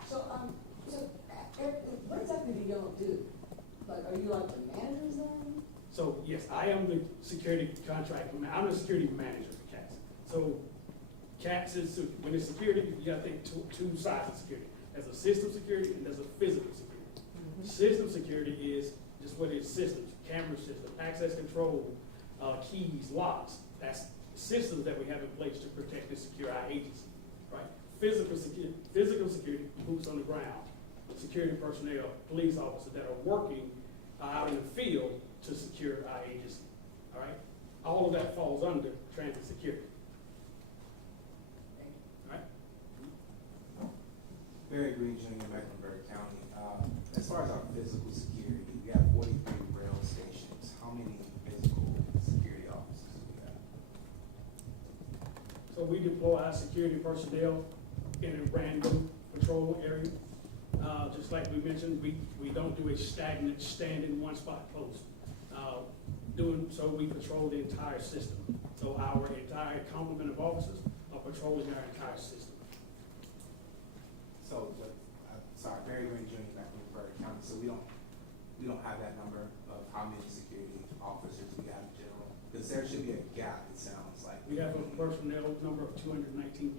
So, what exactly do y'all do? Like, are you like the managers then? So, yes, I am the security contract, I'm the security manager for CATS. So, CATS is, when it's security, you gotta think two sides of security. There's a system security and there's a physical security. System security is just what is systems, camera system, access control, keys, locks. That's systems that we have in place to protect and secure our agency, right? Physical security, boots on the ground, security personnel, police officers that are working out in the field to secure our agency, all right? All of that falls under transit security. All right? Barry Green Jr., Mecklenburg County. As far as our physical security, we have 43 rail stations. How many physical security officers do we have? So we deploy our security personnel in a random patrol area. Just like we mentioned, we don't do a stagnant stand in one spot post. Doing so, we patrol the entire system. So our entire complement of officers are patrolling our entire system. So, sorry, Barry Green Jr., Mecklenburg County. So we don't have that number of how many security officers we have in general, because there should be a gap. It sounds like We have a personnel number of 219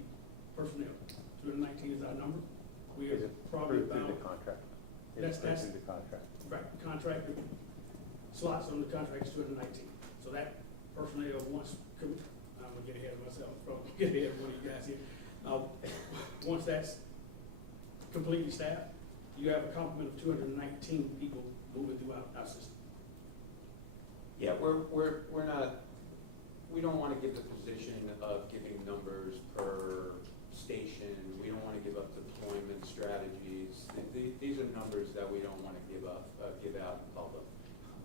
personnel. 219 is our number. We are probably about. Through the contract. That's Through the contract. right. The contract slots on the contract is 219. So that personnel once. I'm gonna get ahead of myself. Probably get ahead of one of you guys here. Once that's completely staffed, you have a complement of 219 people moving throughout our system. Yeah, we're not, we don't want to give the position of giving numbers per station. We don't want to give up deployment strategies. These are numbers that we don't want to give out in public.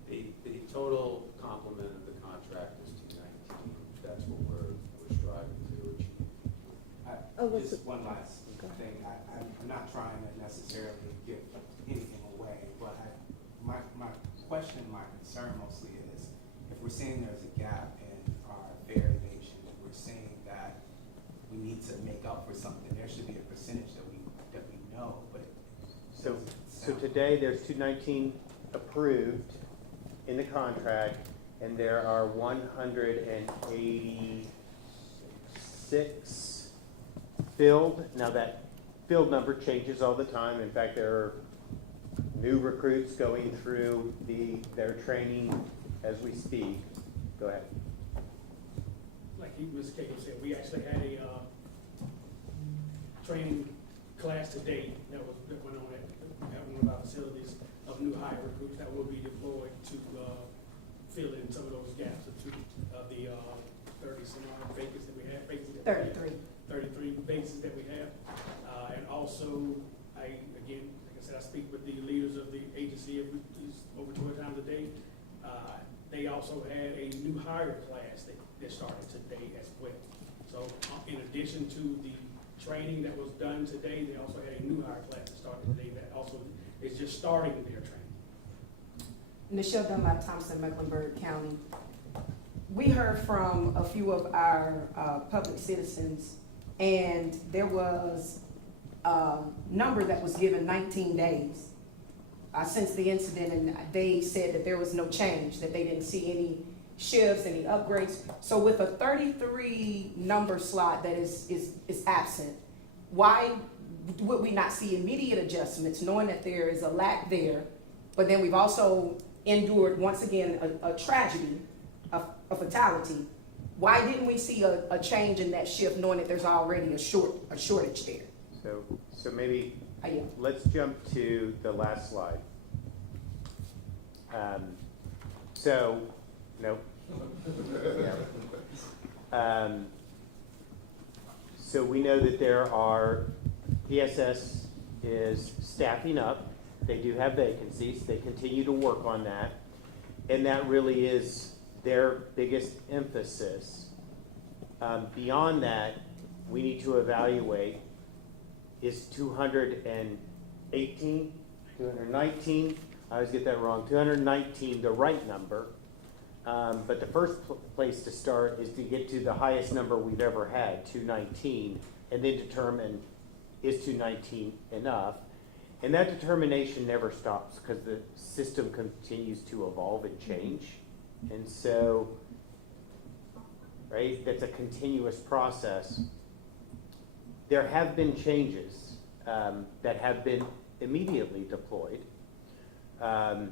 The total complement of the contract is 219. That's what we're striving to achieve. Just one last thing. I'm not trying to necessarily give anything away, but my question, my concern mostly is, if we're saying there's a gap in our variation, if we're saying that we need to make up for something, there should be a percentage that we know, but. So today, there's 219 approved in the contract, and there are 186 filled. Now that field number changes all the time. In fact, there are new recruits going through their training as we speak. Go ahead. Like Ms. Cagle said, we actually had a training class today that went on at one of our facilities of new hire recruits that will be deployed to fill in some of those gaps of the 30-some odd vacancies that we have. 33 vacancies that we have. And also, again, like I said, I speak with the leaders of the agency over 2 times a day. They also had a new hire class that started today as well. So in addition to the training that was done today, they also had a new hire class that started today that also is just starting their training. Michelle Dunlap Thompson, Mecklenburg County. We heard from a few of our public citizens, and there was a number that was given 19 days since the incident, and they said that there was no change, that they didn't see any shifts, any upgrades. So with a 33 number slot that is absent, why would we not see immediate adjustments, knowing that there is a lack there, but then we've also endured, once again, a tragedy, a fatality, Why didn't we see a change in that shift, knowing that there's already a shortage there? So maybe Yeah. let's jump to the last slide. So, nope. Yeah. So we know that there are, PSS is staffing up. They do have vacancies. They continue to work on that. And that really is their biggest emphasis. Beyond that, we need to evaluate, is 218, 219, I always get that wrong, 219 the right number? But the first place to start is to get to the highest number we've ever had, 219, and then determine, is 219 enough? And that determination never stops because the system continues to evolve and change. And so, right, that's a continuous process. There have been changes that have been immediately deployed. But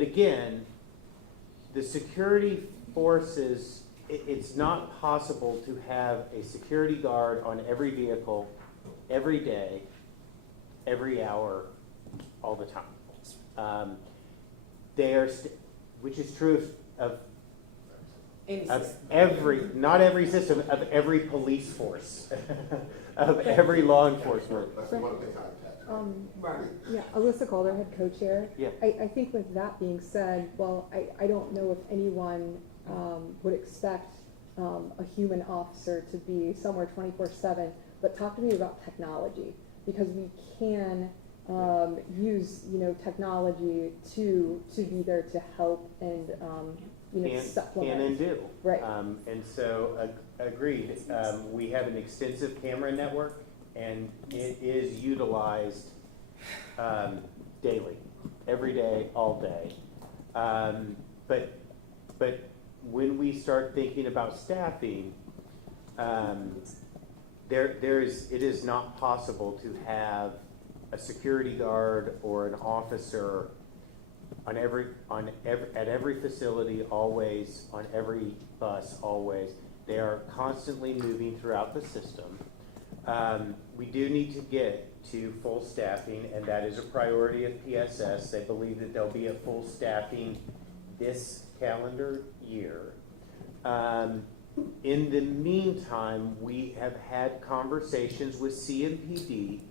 again, the security forces, it's not possible to have a security guard on every vehicle, every day, every hour, all the time. Which is true of every, not every system, of every police force, of every law enforcement. Yeah, Alyssa Calder, head co-chair. Yeah. I think with that being said, well, I don't know if anyone would expect a human officer to be somewhere 24/7, but talk to me about technology, because we can use technology to be there to help and supplement. Can and do. Right. And so agreed. We have an extensive camera network, and it is utilized daily, every day, all day. But when we start thinking about staffing, it is not possible to have a security guard or an officer at every facility always, on every bus always. They are constantly moving throughout the system. We do need to get to full staffing, and that is a priority of PSS. They believe that they'll be at full staffing this calendar year. In the meantime, we have had conversations with CMPD.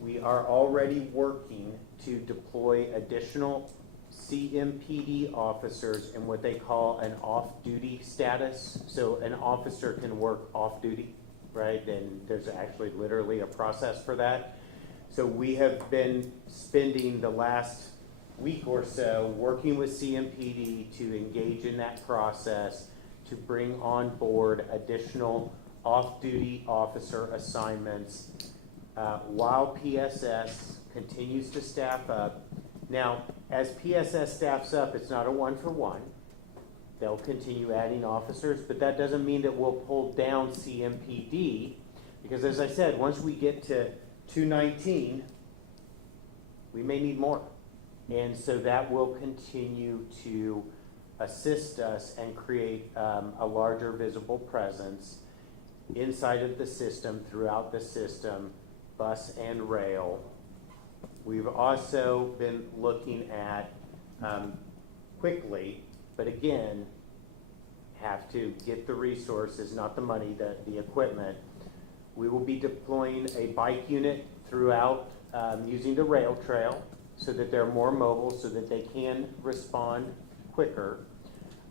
We are already working to deploy additional CMPD officers in what they call an off-duty status. So an officer can work off-duty, right? And there's actually literally a process for that. So we have been spending the last week or so working with CMPD to engage in that process to bring on board additional off-duty officer assignments while PSS continues to staff up. Now, as PSS staffs up, it's not a one-for-one. They'll continue adding officers, but that doesn't mean that we'll pull down CMPD, because as I said, once we get to 219, we may need more. And so that will continue to assist us and create a larger visible presence inside of the system, throughout the system, bus and rail. We've also been looking at quickly, but again, have to get the resources, not the money, the equipment. We will be deploying a bike unit throughout using the rail trail so that they're more mobile, so that they can respond quicker.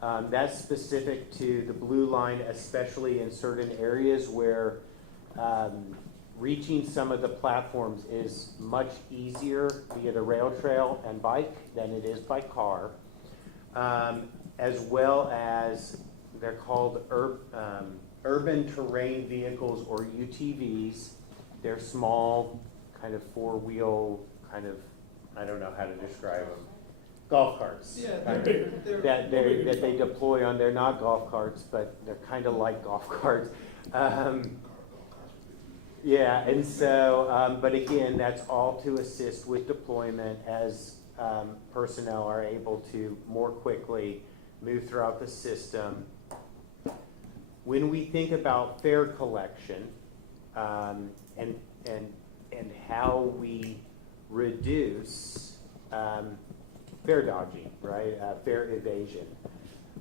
That's specific to the Blue Line, especially in certain areas where reaching some of the platforms is much easier via the rail trail and bike than it is by car. As well as they're called urban terrain vehicles, or UTVs. They're small, kind of four-wheel, kind of, I don't know how to describe them. Golf carts. Yeah, that they deploy on. They're not golf carts, but they're kind of like golf carts. Yeah, and so, but again, that's all to assist with deployment as personnel are able to more quickly move throughout the system. When we think about fare collection and how we reduce fare dodging, right? Fare evasion.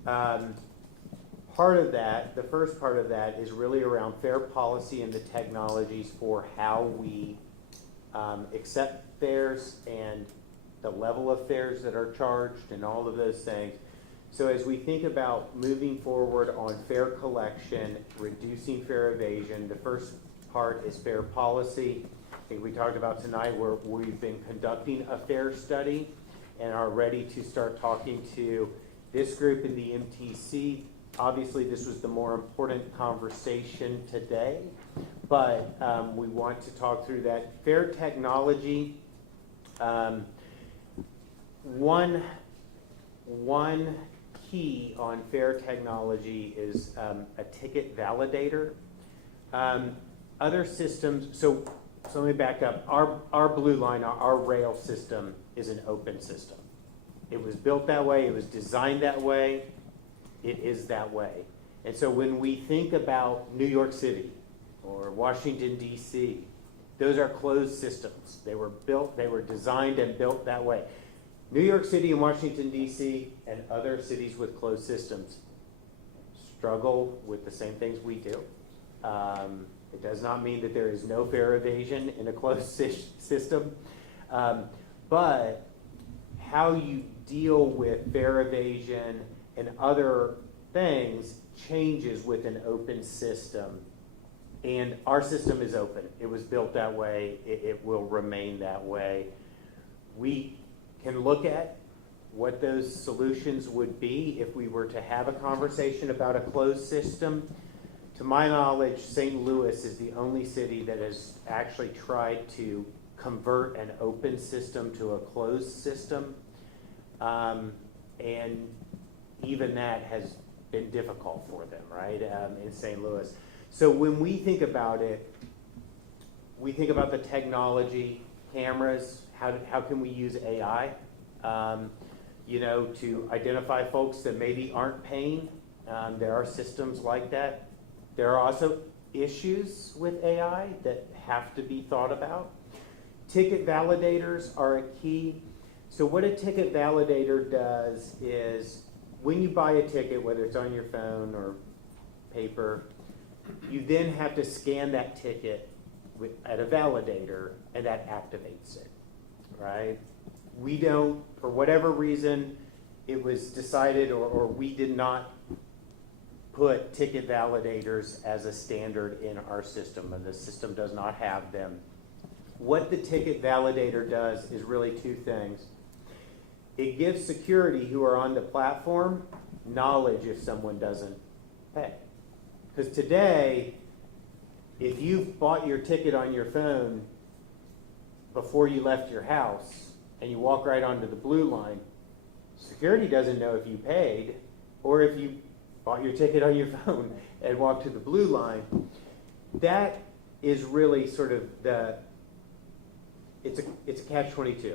Part of that, the first part of that is really around fare policy and the technologies for how we accept fares and the level of fares that are charged and all of those things. So as we think about moving forward on fare collection, reducing fare evasion, the first part is fare policy. I think we talked about tonight where we've been conducting a fare study and are ready to start talking to this group in the MTC. Obviously, this was the more important conversation today, but we want to talk through that. Fare technology, one key on fare technology is a ticket validator. Other systems, so let me back up. Our Blue Line, our rail system is an open system. It was built that way, it was designed that way, it is that way. And so when we think about New York City or Washington, D.C., those are closed systems. They were built, they were designed and built that way. New York City and Washington, D.C. and other cities with closed systems struggle with the same things we do. It does not mean that there is no fare evasion in a closed system, but how you deal with fare evasion and other things changes with an open system. And our system is open. It was built that way. It will remain that way. We can look at what those solutions would be if we were to have a conversation about a closed system. To my knowledge, St. Louis is the only city that has actually tried to convert an open system to a closed system. And even that has been difficult for them, right, in St. Louis. So when we think about it, we think about the technology, cameras, how can we use AI, to identify folks that maybe aren't paying. There are systems like that. There are also issues with AI that have to be thought about. Ticket validators are a key. So what a ticket validator does is when you buy a ticket, whether it's on your phone or paper, you then have to scan that ticket at a validator and that activates it, right? We don't, for whatever reason, it was decided or we did not put ticket validators as a standard in our system, and the system does not have them. What the ticket validator does is really two things. It gives security who are on the platform knowledge if someone doesn't pay. Because today, if you've bought your ticket on your phone before you left your house and you walk right onto the Blue Line, security doesn't know if you paid or if you bought your ticket on your phone and walked to the Blue Line. That is really sort of it's a catch-22.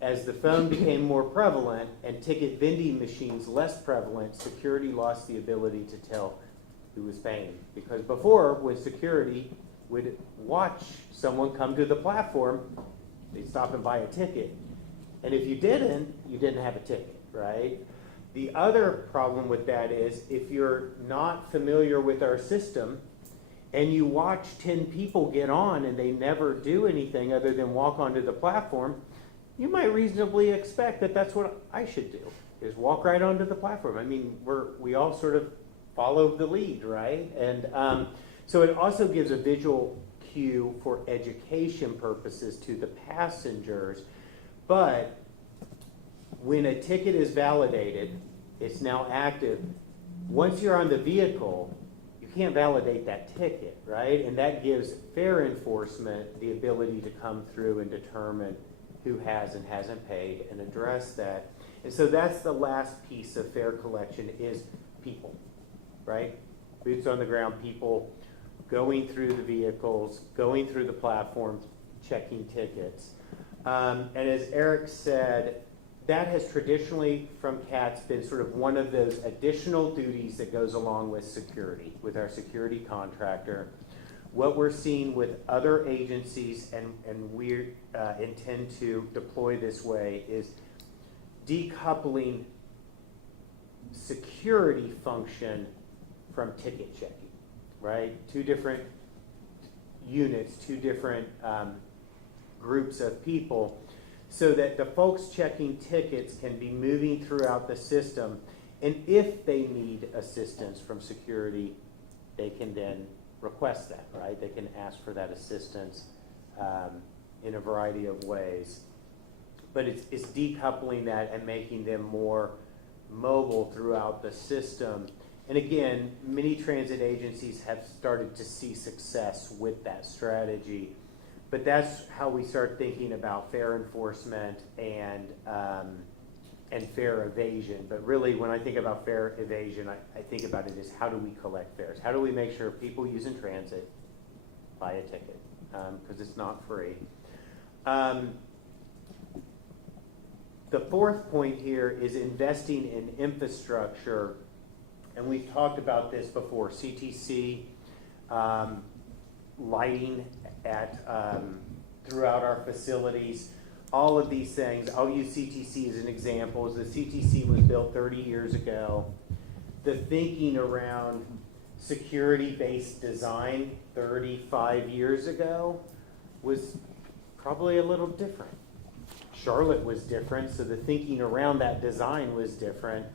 As the phone became more prevalent and ticket vending machines less prevalent, security lost the ability to tell who was paying. Because before, when security would watch someone come to the platform, they'd stop and buy a ticket. And if you didn't have a ticket, right? The other problem with that is if you're not familiar with our system and you watch 10 people get on and they never do anything other than walk onto the platform, you might reasonably expect that that's what I should do, is walk right onto the platform. I mean, we all sort of follow the lead, right? And so it also gives a visual cue for education purposes to the passengers. But when a ticket is validated, it's now active. Once you're on the vehicle, you can't validate that ticket, right? And that gives fare enforcement the ability to come through and determine who has and hasn't paid and address that. And so that's the last piece of fare collection is people, right? Boots on the ground people going through the vehicles, going through the platforms, checking tickets. And as Eric said, that has traditionally from CATS been sort of one of those additional duties that goes along with security, with our security contractor. What we're seeing with other agencies, and we intend to deploy this way, is decoupling security function from ticket checking, right? Two different units, two different groups of people, so that the folks checking tickets can be moving throughout the system, and if they need assistance from security, they can then request that, right? They can ask for that assistance in a variety of ways. But it's decoupling that and making them more mobile throughout the system. And again, many transit agencies have started to see success with that strategy. But that's how we start thinking about fare enforcement and fare evasion. But really, when I think about fare evasion, I think about it as how do we collect fares? How do we make sure people using transit buy a ticket? Because it's not free. The fourth point here is investing in infrastructure. And we've talked about this before, CTC, lighting at throughout our facilities, all of these things. I'll use CTC as an example. The CTC was built 30 years ago. The thinking around security-based design 35 years ago was probably a little different. Charlotte was different, so the thinking around that design was different.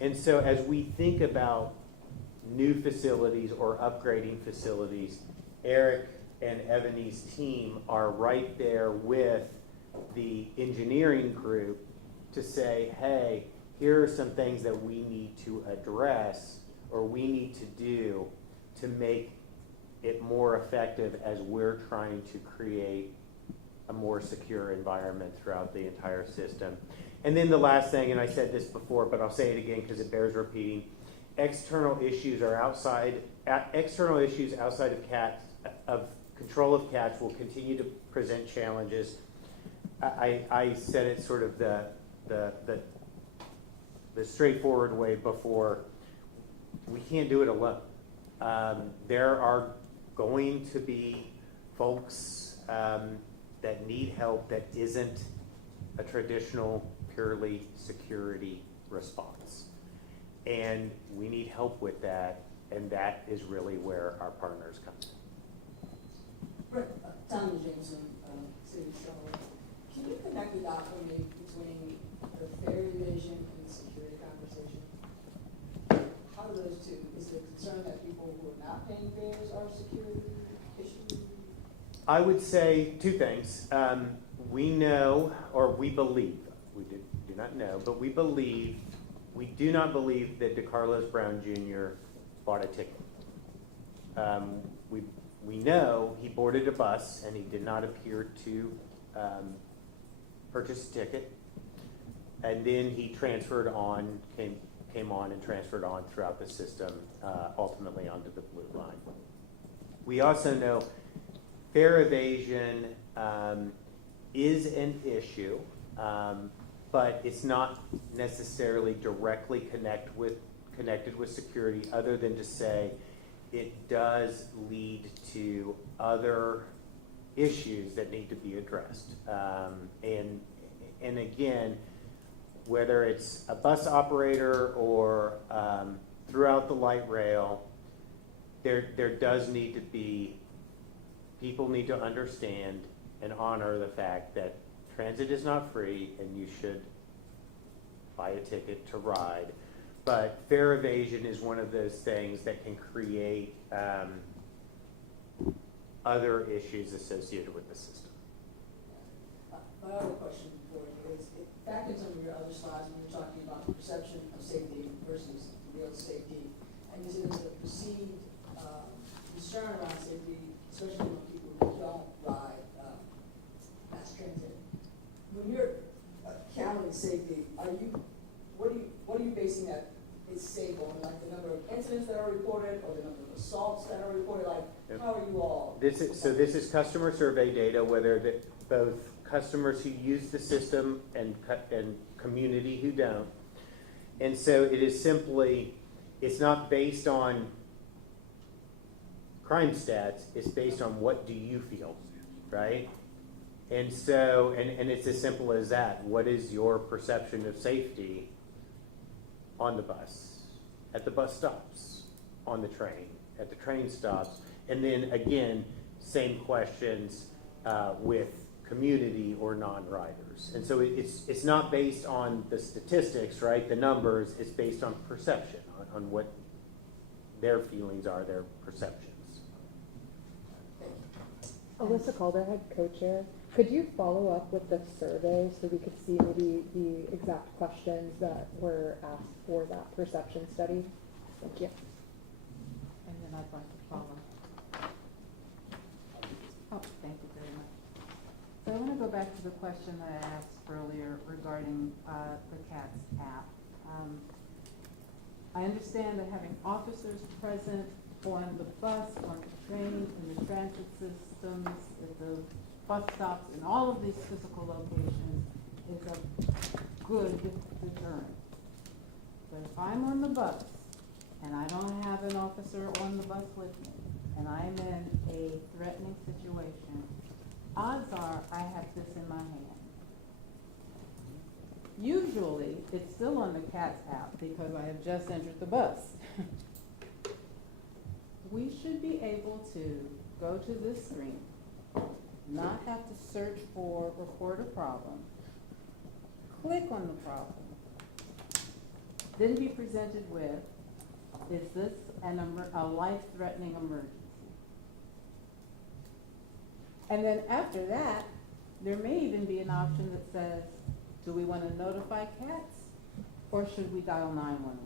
And so as we think about new facilities or upgrading facilities, Eric and Ebony's team are right there with the engineering group to say, hey, here are some things that we need to address or we need to do to make it more effective as we're trying to create a more secure environment throughout the entire system. And then the last thing, and I said this before, but I'll say it again because it bears repeating, external issues outside of CATS, of control of CATS, will continue to present challenges. I said it sort of the straightforward way before. We can't do it alone. There are going to be folks that need help that isn't a traditional purely security response. And we need help with that, and that is really where our partners come in. Tommy Jameson, City of Charlotte. Can you connect the dot for me between the fare evasion and the security conversation? How do those two? Is the concern that people who are not paying fares are security issues? I would say two things. We know, or we believe, we do not know, but we do not believe that DeCarlos Brown Jr. bought a ticket. We know he boarded a bus and he did not appear to purchase a ticket. And then he transferred on, came on and transferred on throughout the system, ultimately onto the Blue Line. We also know fare evasion is an issue, but it's not necessarily directly connected with security, other than to say it does lead to other issues that need to be addressed. And again, whether it's a bus operator or throughout the light rail, there does need to be, people need to understand and honor the fact that transit is not free and you should buy a ticket to ride. But fare evasion is one of those things that can create other issues associated with the system. My other question for you is, back in some of your other slides, when you're talking about the perception of safety versus real safety, and you said there's a perceived concern around safety, especially when people who don't ride mass transit. When you're counting safety, what are you basing that is safe on? Like the number of incidents that are reported, or the number of assaults that are reported? Like, Yep. How are you all? This is customer survey data, whether both customers who use the system and community who don't. And so it is simply, it's not based on crime stats, it's based on what do you feel, right? And so, and it's as simple as that. What is your perception of safety on the bus, at the bus stops, on the train, at the train stops? And then again, same questions with community or non-riders. And so it's not based on the statistics, right, the numbers, it's based on perception, on what their feelings are, their perceptions. Alyssa Calderhead, co-chair. Could you follow up with the survey so we could see maybe the exact questions that were asked for that perception study? Thank you. And then I'd like to follow. Oh, thank you very much. So I want to go back to the question that I asked earlier regarding the CATS app. I understand that having officers present on the bus, on the train, in the transit systems, at the bus stops, in all of these physical locations is a good deterrent. But if I'm on the bus and I don't have an officer on the bus with me, and I'm in a threatening situation, odds are I have this in my hand. Usually, it's still on the CATS app because I have just entered the bus. We should be able to go to this screen, not have to search for report a problem, click on the problem, then be presented with, is this a life-threatening emergency? And then after that, there may even be an option that says, do we want to notify CATS or should we dial 911?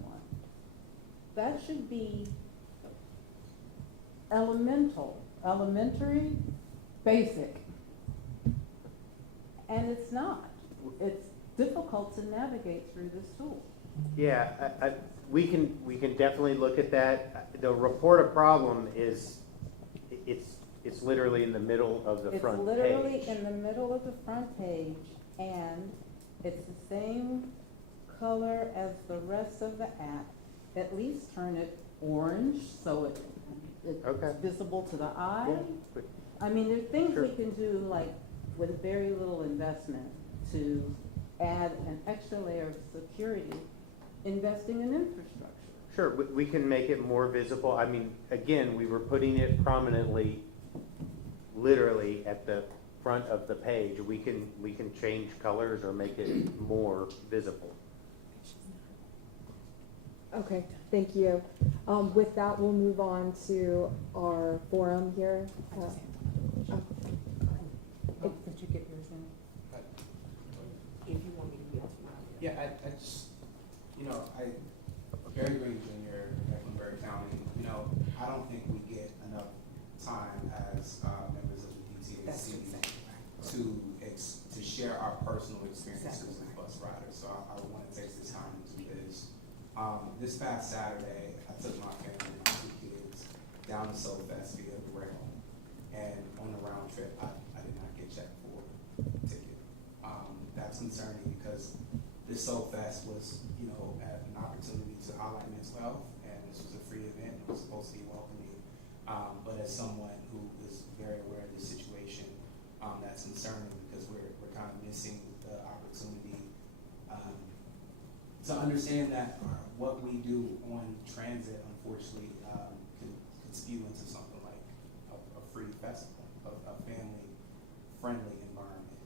That should be elementary, basic. And it's not. It's difficult to navigate through this tool. Yeah, we can definitely look at that. The report a problem is, it's literally in the middle of the front page. It's literally in the middle of the front page, and it's the same color as the rest of the app. At least turn it orange so it's visible to the eye. Yeah. I mean, there are things Sure. we can do, like with very little investment, to add an extra layer of security, investing in infrastructure. Sure, we can make it more visible. I mean, again, we were putting it prominently, literally at the front of the page. We can change colors or make it more visible. Okay, thank you. With that, we'll move on to our forum here. Did you get yours in? If you want me to read it. Yeah, I just, Barry Green Jr., Mecklenburg County, I don't think we get enough time as members of the DTAC to share our personal experiences with bus riders. So I want to take this time to do this. This past Saturday, I took my family and my 2 kids down to SoFest via rail. And on the round trip, I did not get checked for a ticket. That's concerning because this SoFest was, an opportunity to highlight mental health, and this was a free event. It was supposed to be welcoming. But as someone who is very aware of the situation, that's concerning because we're kind of missing the opportunity to understand that what we do on transit, unfortunately, could spew into something like a free festival, a family-friendly environment.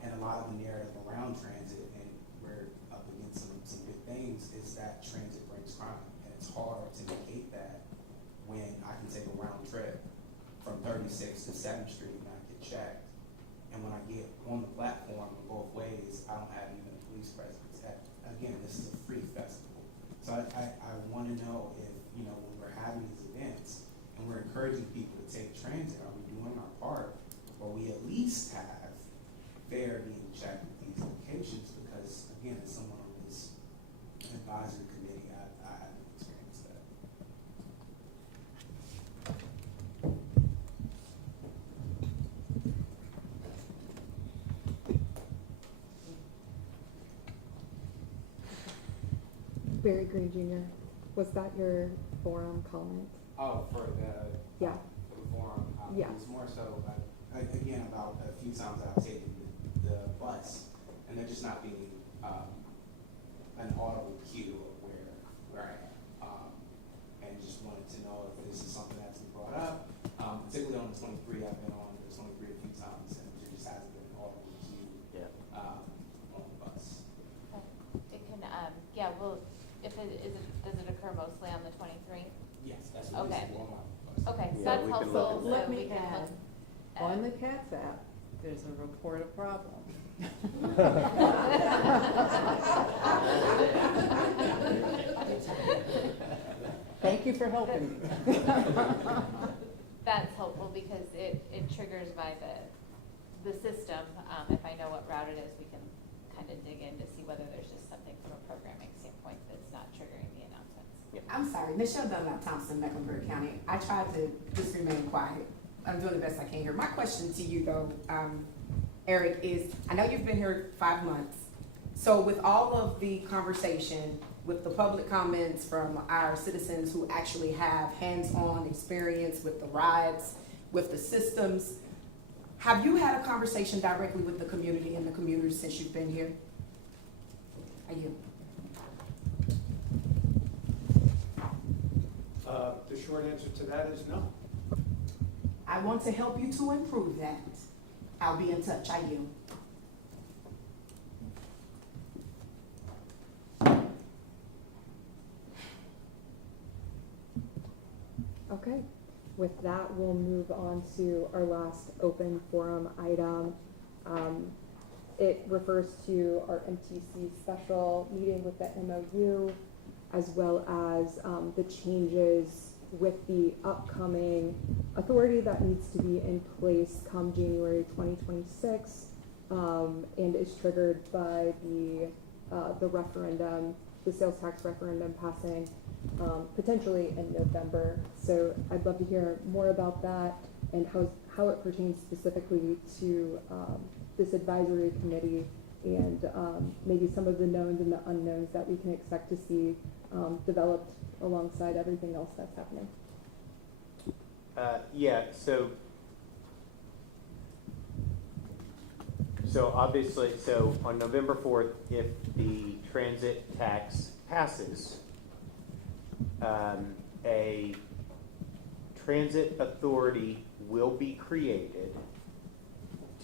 And a lot of the narrative around transit, and we're up against some good things, is that transit brings crime. And it's hard to negate that when I can take a round trip from 36th to 7th Street and I get checked. And when I get on the platform in both ways, I don't have even a police presence. Again, this is a free festival. So I want to know if, when we're having these events and we're encouraging people to take transit, are we doing our part? Or we at least have fare being checked at these locations? Because, again, as someone on this advisory committee, I haven't experienced that. Barry Green Jr., was that your forum comment? Oh, for the, Yeah. for the forum, Yeah. it was more so, again, about a few times that I've taken the bus, and there just not being, an audible cue of where I am. And just wanted to know if this is something that's been brought up, particularly on the 23, I've been on the 23 a few times, and there just hasn't been an audible cue, on the bus. It can, yeah, well, if it, does it occur mostly on the 23? Yes, that's what Okay. it is, on my bus. Okay, so Yeah, that's we can helpful, look so Let we me can add, look. on the CATS app, there's a report of problem. Thank you for helping me. That's helpful because it triggers by the system. If I know what route it is, we can kind of dig in to see whether there's just something from a programming standpoint that's not triggering the announcements. I'm sorry, Michelle Dunlap Thompson, Mecklenburg County. I tried to just remain quiet. I'm doing the best I can here. My question to you though, Eric, is I know you've been here 5 months. So with all of the conversation, with the public comments from our citizens who actually have hands-on experience with the rides, with the systems, have you had a conversation directly with the community and the community since you've been here? Are you? The short answer to that is no. I want to help you to improve that. I'll be in touch. I yield. Okay, with that, we'll move on to our last open forum item. It refers to our MTC special meeting with the MOU, as well as the changes with the upcoming authority that needs to be in place come January 2026, and is triggered by the referendum, the sales tax referendum passing potentially in November. So I'd love to hear more about that and how it pertains specifically to this advisory committee and maybe some of the knowns and the unknowns that we can expect to see developed alongside everything else that's happening. Yeah, so obviously, so on November 4th, if the transit tax passes, a transit authority will be created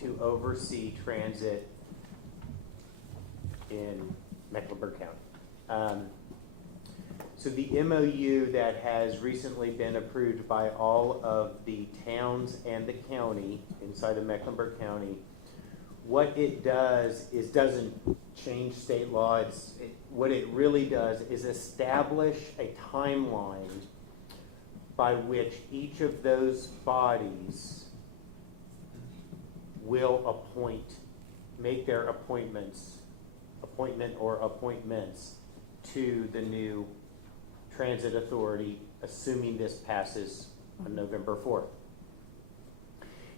to oversee transit in Mecklenburg County. So the MOU that has recently been approved by all of the towns and the county inside of Mecklenburg County, what it does is doesn't change state law. What it really does is establish a timeline by which each of those bodies will make their appointment or appointments to the new transit authority, assuming this passes on November 4th.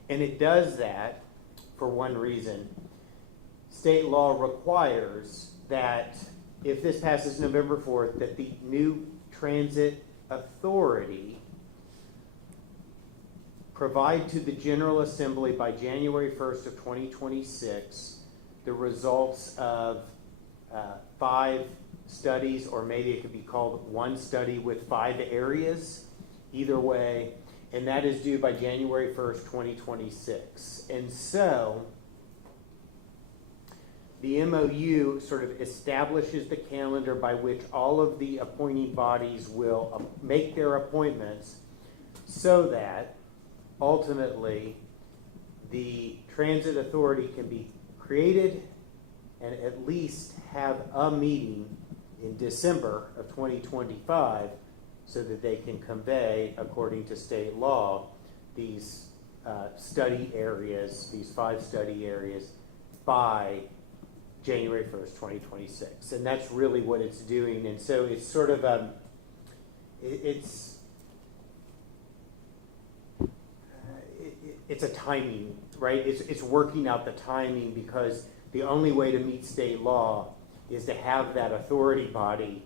And it does that for one reason. State law requires that if this passes November 4th, that the new transit authority provide to the General Assembly by January 1st of 2026 the results of 5 studies, or maybe it could be called one study with 5 areas, either way, and that is due by January 1st, 2026. And so the MOU sort of establishes the calendar by which all of the appointing bodies will make their appointments so that ultimately the transit authority can be created and at least have a meeting in December of 2025 so that they can convey, according to state law, these study areas, these 5 study areas, by January 1st, 2026. And that's really what it's doing. And so it's sort of, it's a timing, right? It's working out the timing, because the only way to meet state law is to have that authority body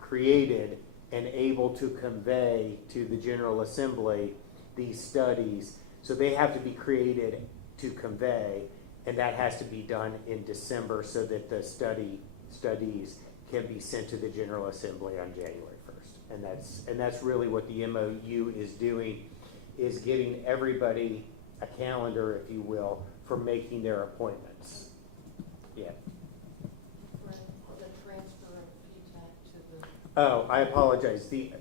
created and able to convey to the General Assembly these studies. So they have to be created to convey, and that has to be done in December so that the studies can be sent to the General Assembly on January 1st. And that's really what the MOU is doing, is giving everybody a calendar, if you will, for making their appointments. Yeah. Oh, I apologize. The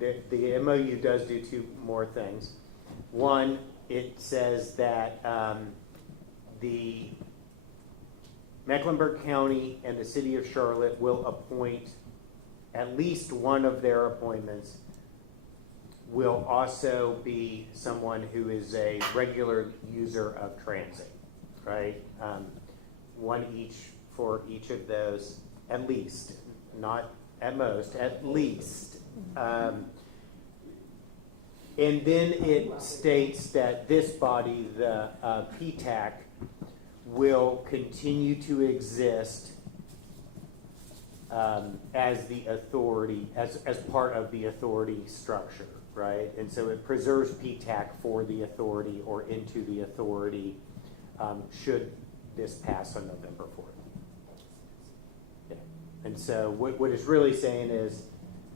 MOU does do two more things. One, it says that the Mecklenburg County and the City of Charlotte will appoint at least one of their appointments will also be someone who is a regular user of transit, right? One each for each of those, at least, not at most, at least. And then it states that this body, the PTAC, will continue to exist as the authority, as part of the authority structure, right? And so it preserves PTAC for the authority or into the authority should this pass on November 4th. Yeah. And so what it's really saying is,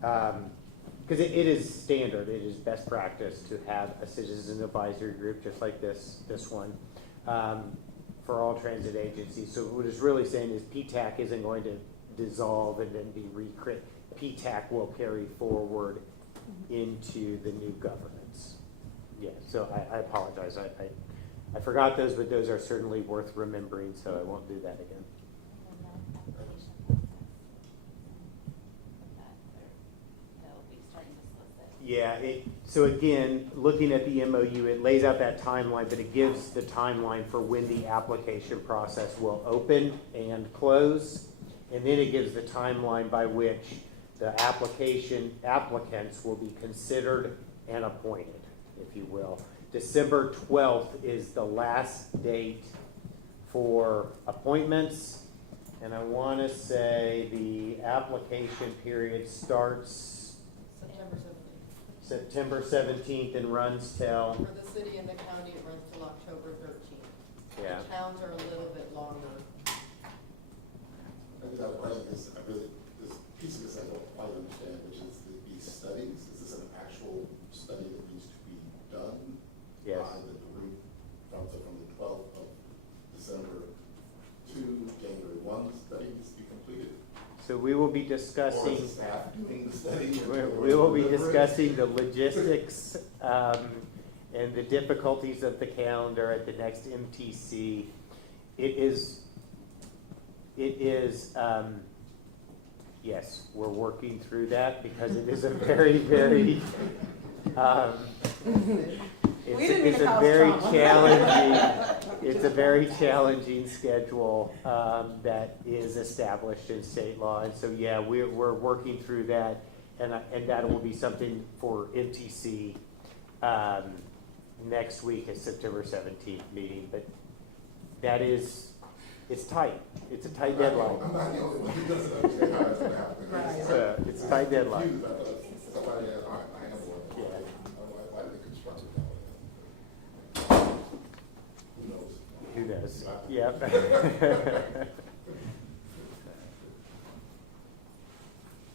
because it is standard, it is best practice to have a citizen advisory group just like this one for all transit agencies. So what it's really saying is PTAC isn't going to dissolve and then be recreated. PTAC will carry forward into the new governance. Yeah, so I apologize. I forgot those, but those are certainly worth remembering, so I won't do that again. Yeah, so again, looking at the MOU, it lays out that timeline, but it gives the timeline for when the application process will open and close. And then it gives the timeline by which the applicants will be considered and appointed, if you will. December 12th is the last date for appointments. And I want to say the application period starts September 17th and runs till. For the city and the county, it runs till October 13th. Yeah. The towns are a little bit longer. I just have a question, because I really, this piece of this I don't quite understand, which is these studies. Is this an actual study that needs to be done? Yes. By the group from the 12th of December to January 1, the study needs to be completed? So we will be discussing. Or is the staff doing the study? We will be discussing the logistics and the difficulties of the calendar at the next MTC. It is, yes, we're working through that because it is a very, very, it's a very challenging, it's a very challenging schedule that is established in state law. And so, yeah, we're working through that, and that will be something for MTC next week at September 17th meeting. But that is, it's tight. It's a tight deadline. I'm not the only one who doesn't understand how it's going to happen. It's a tight deadline. Somebody has, all right, I have one. Yeah. Why did they construct it? Who knows? Who knows? Yep.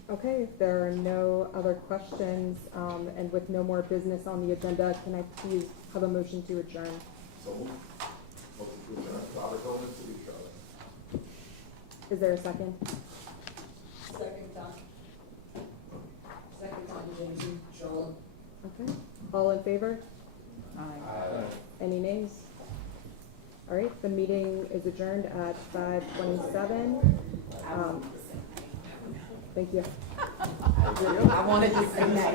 Okay, if there are no other questions, and with no more business on the agenda, can I please have a motion to adjourn? So, motion to adjourn. Robert Goldman, City of Charlotte. Is there a second? Second time. Second time, James, Charlotte. Okay, all in favor? Aye. Any nays? All right, the meeting is adjourned at 5:27. Thank you. I wanted to say that.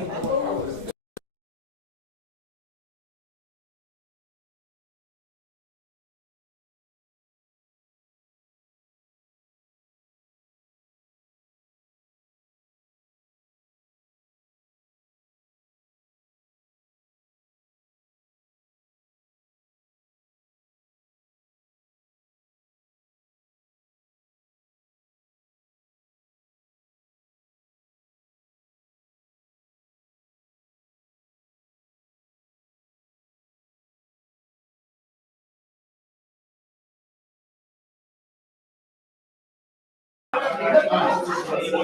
See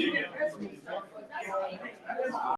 you.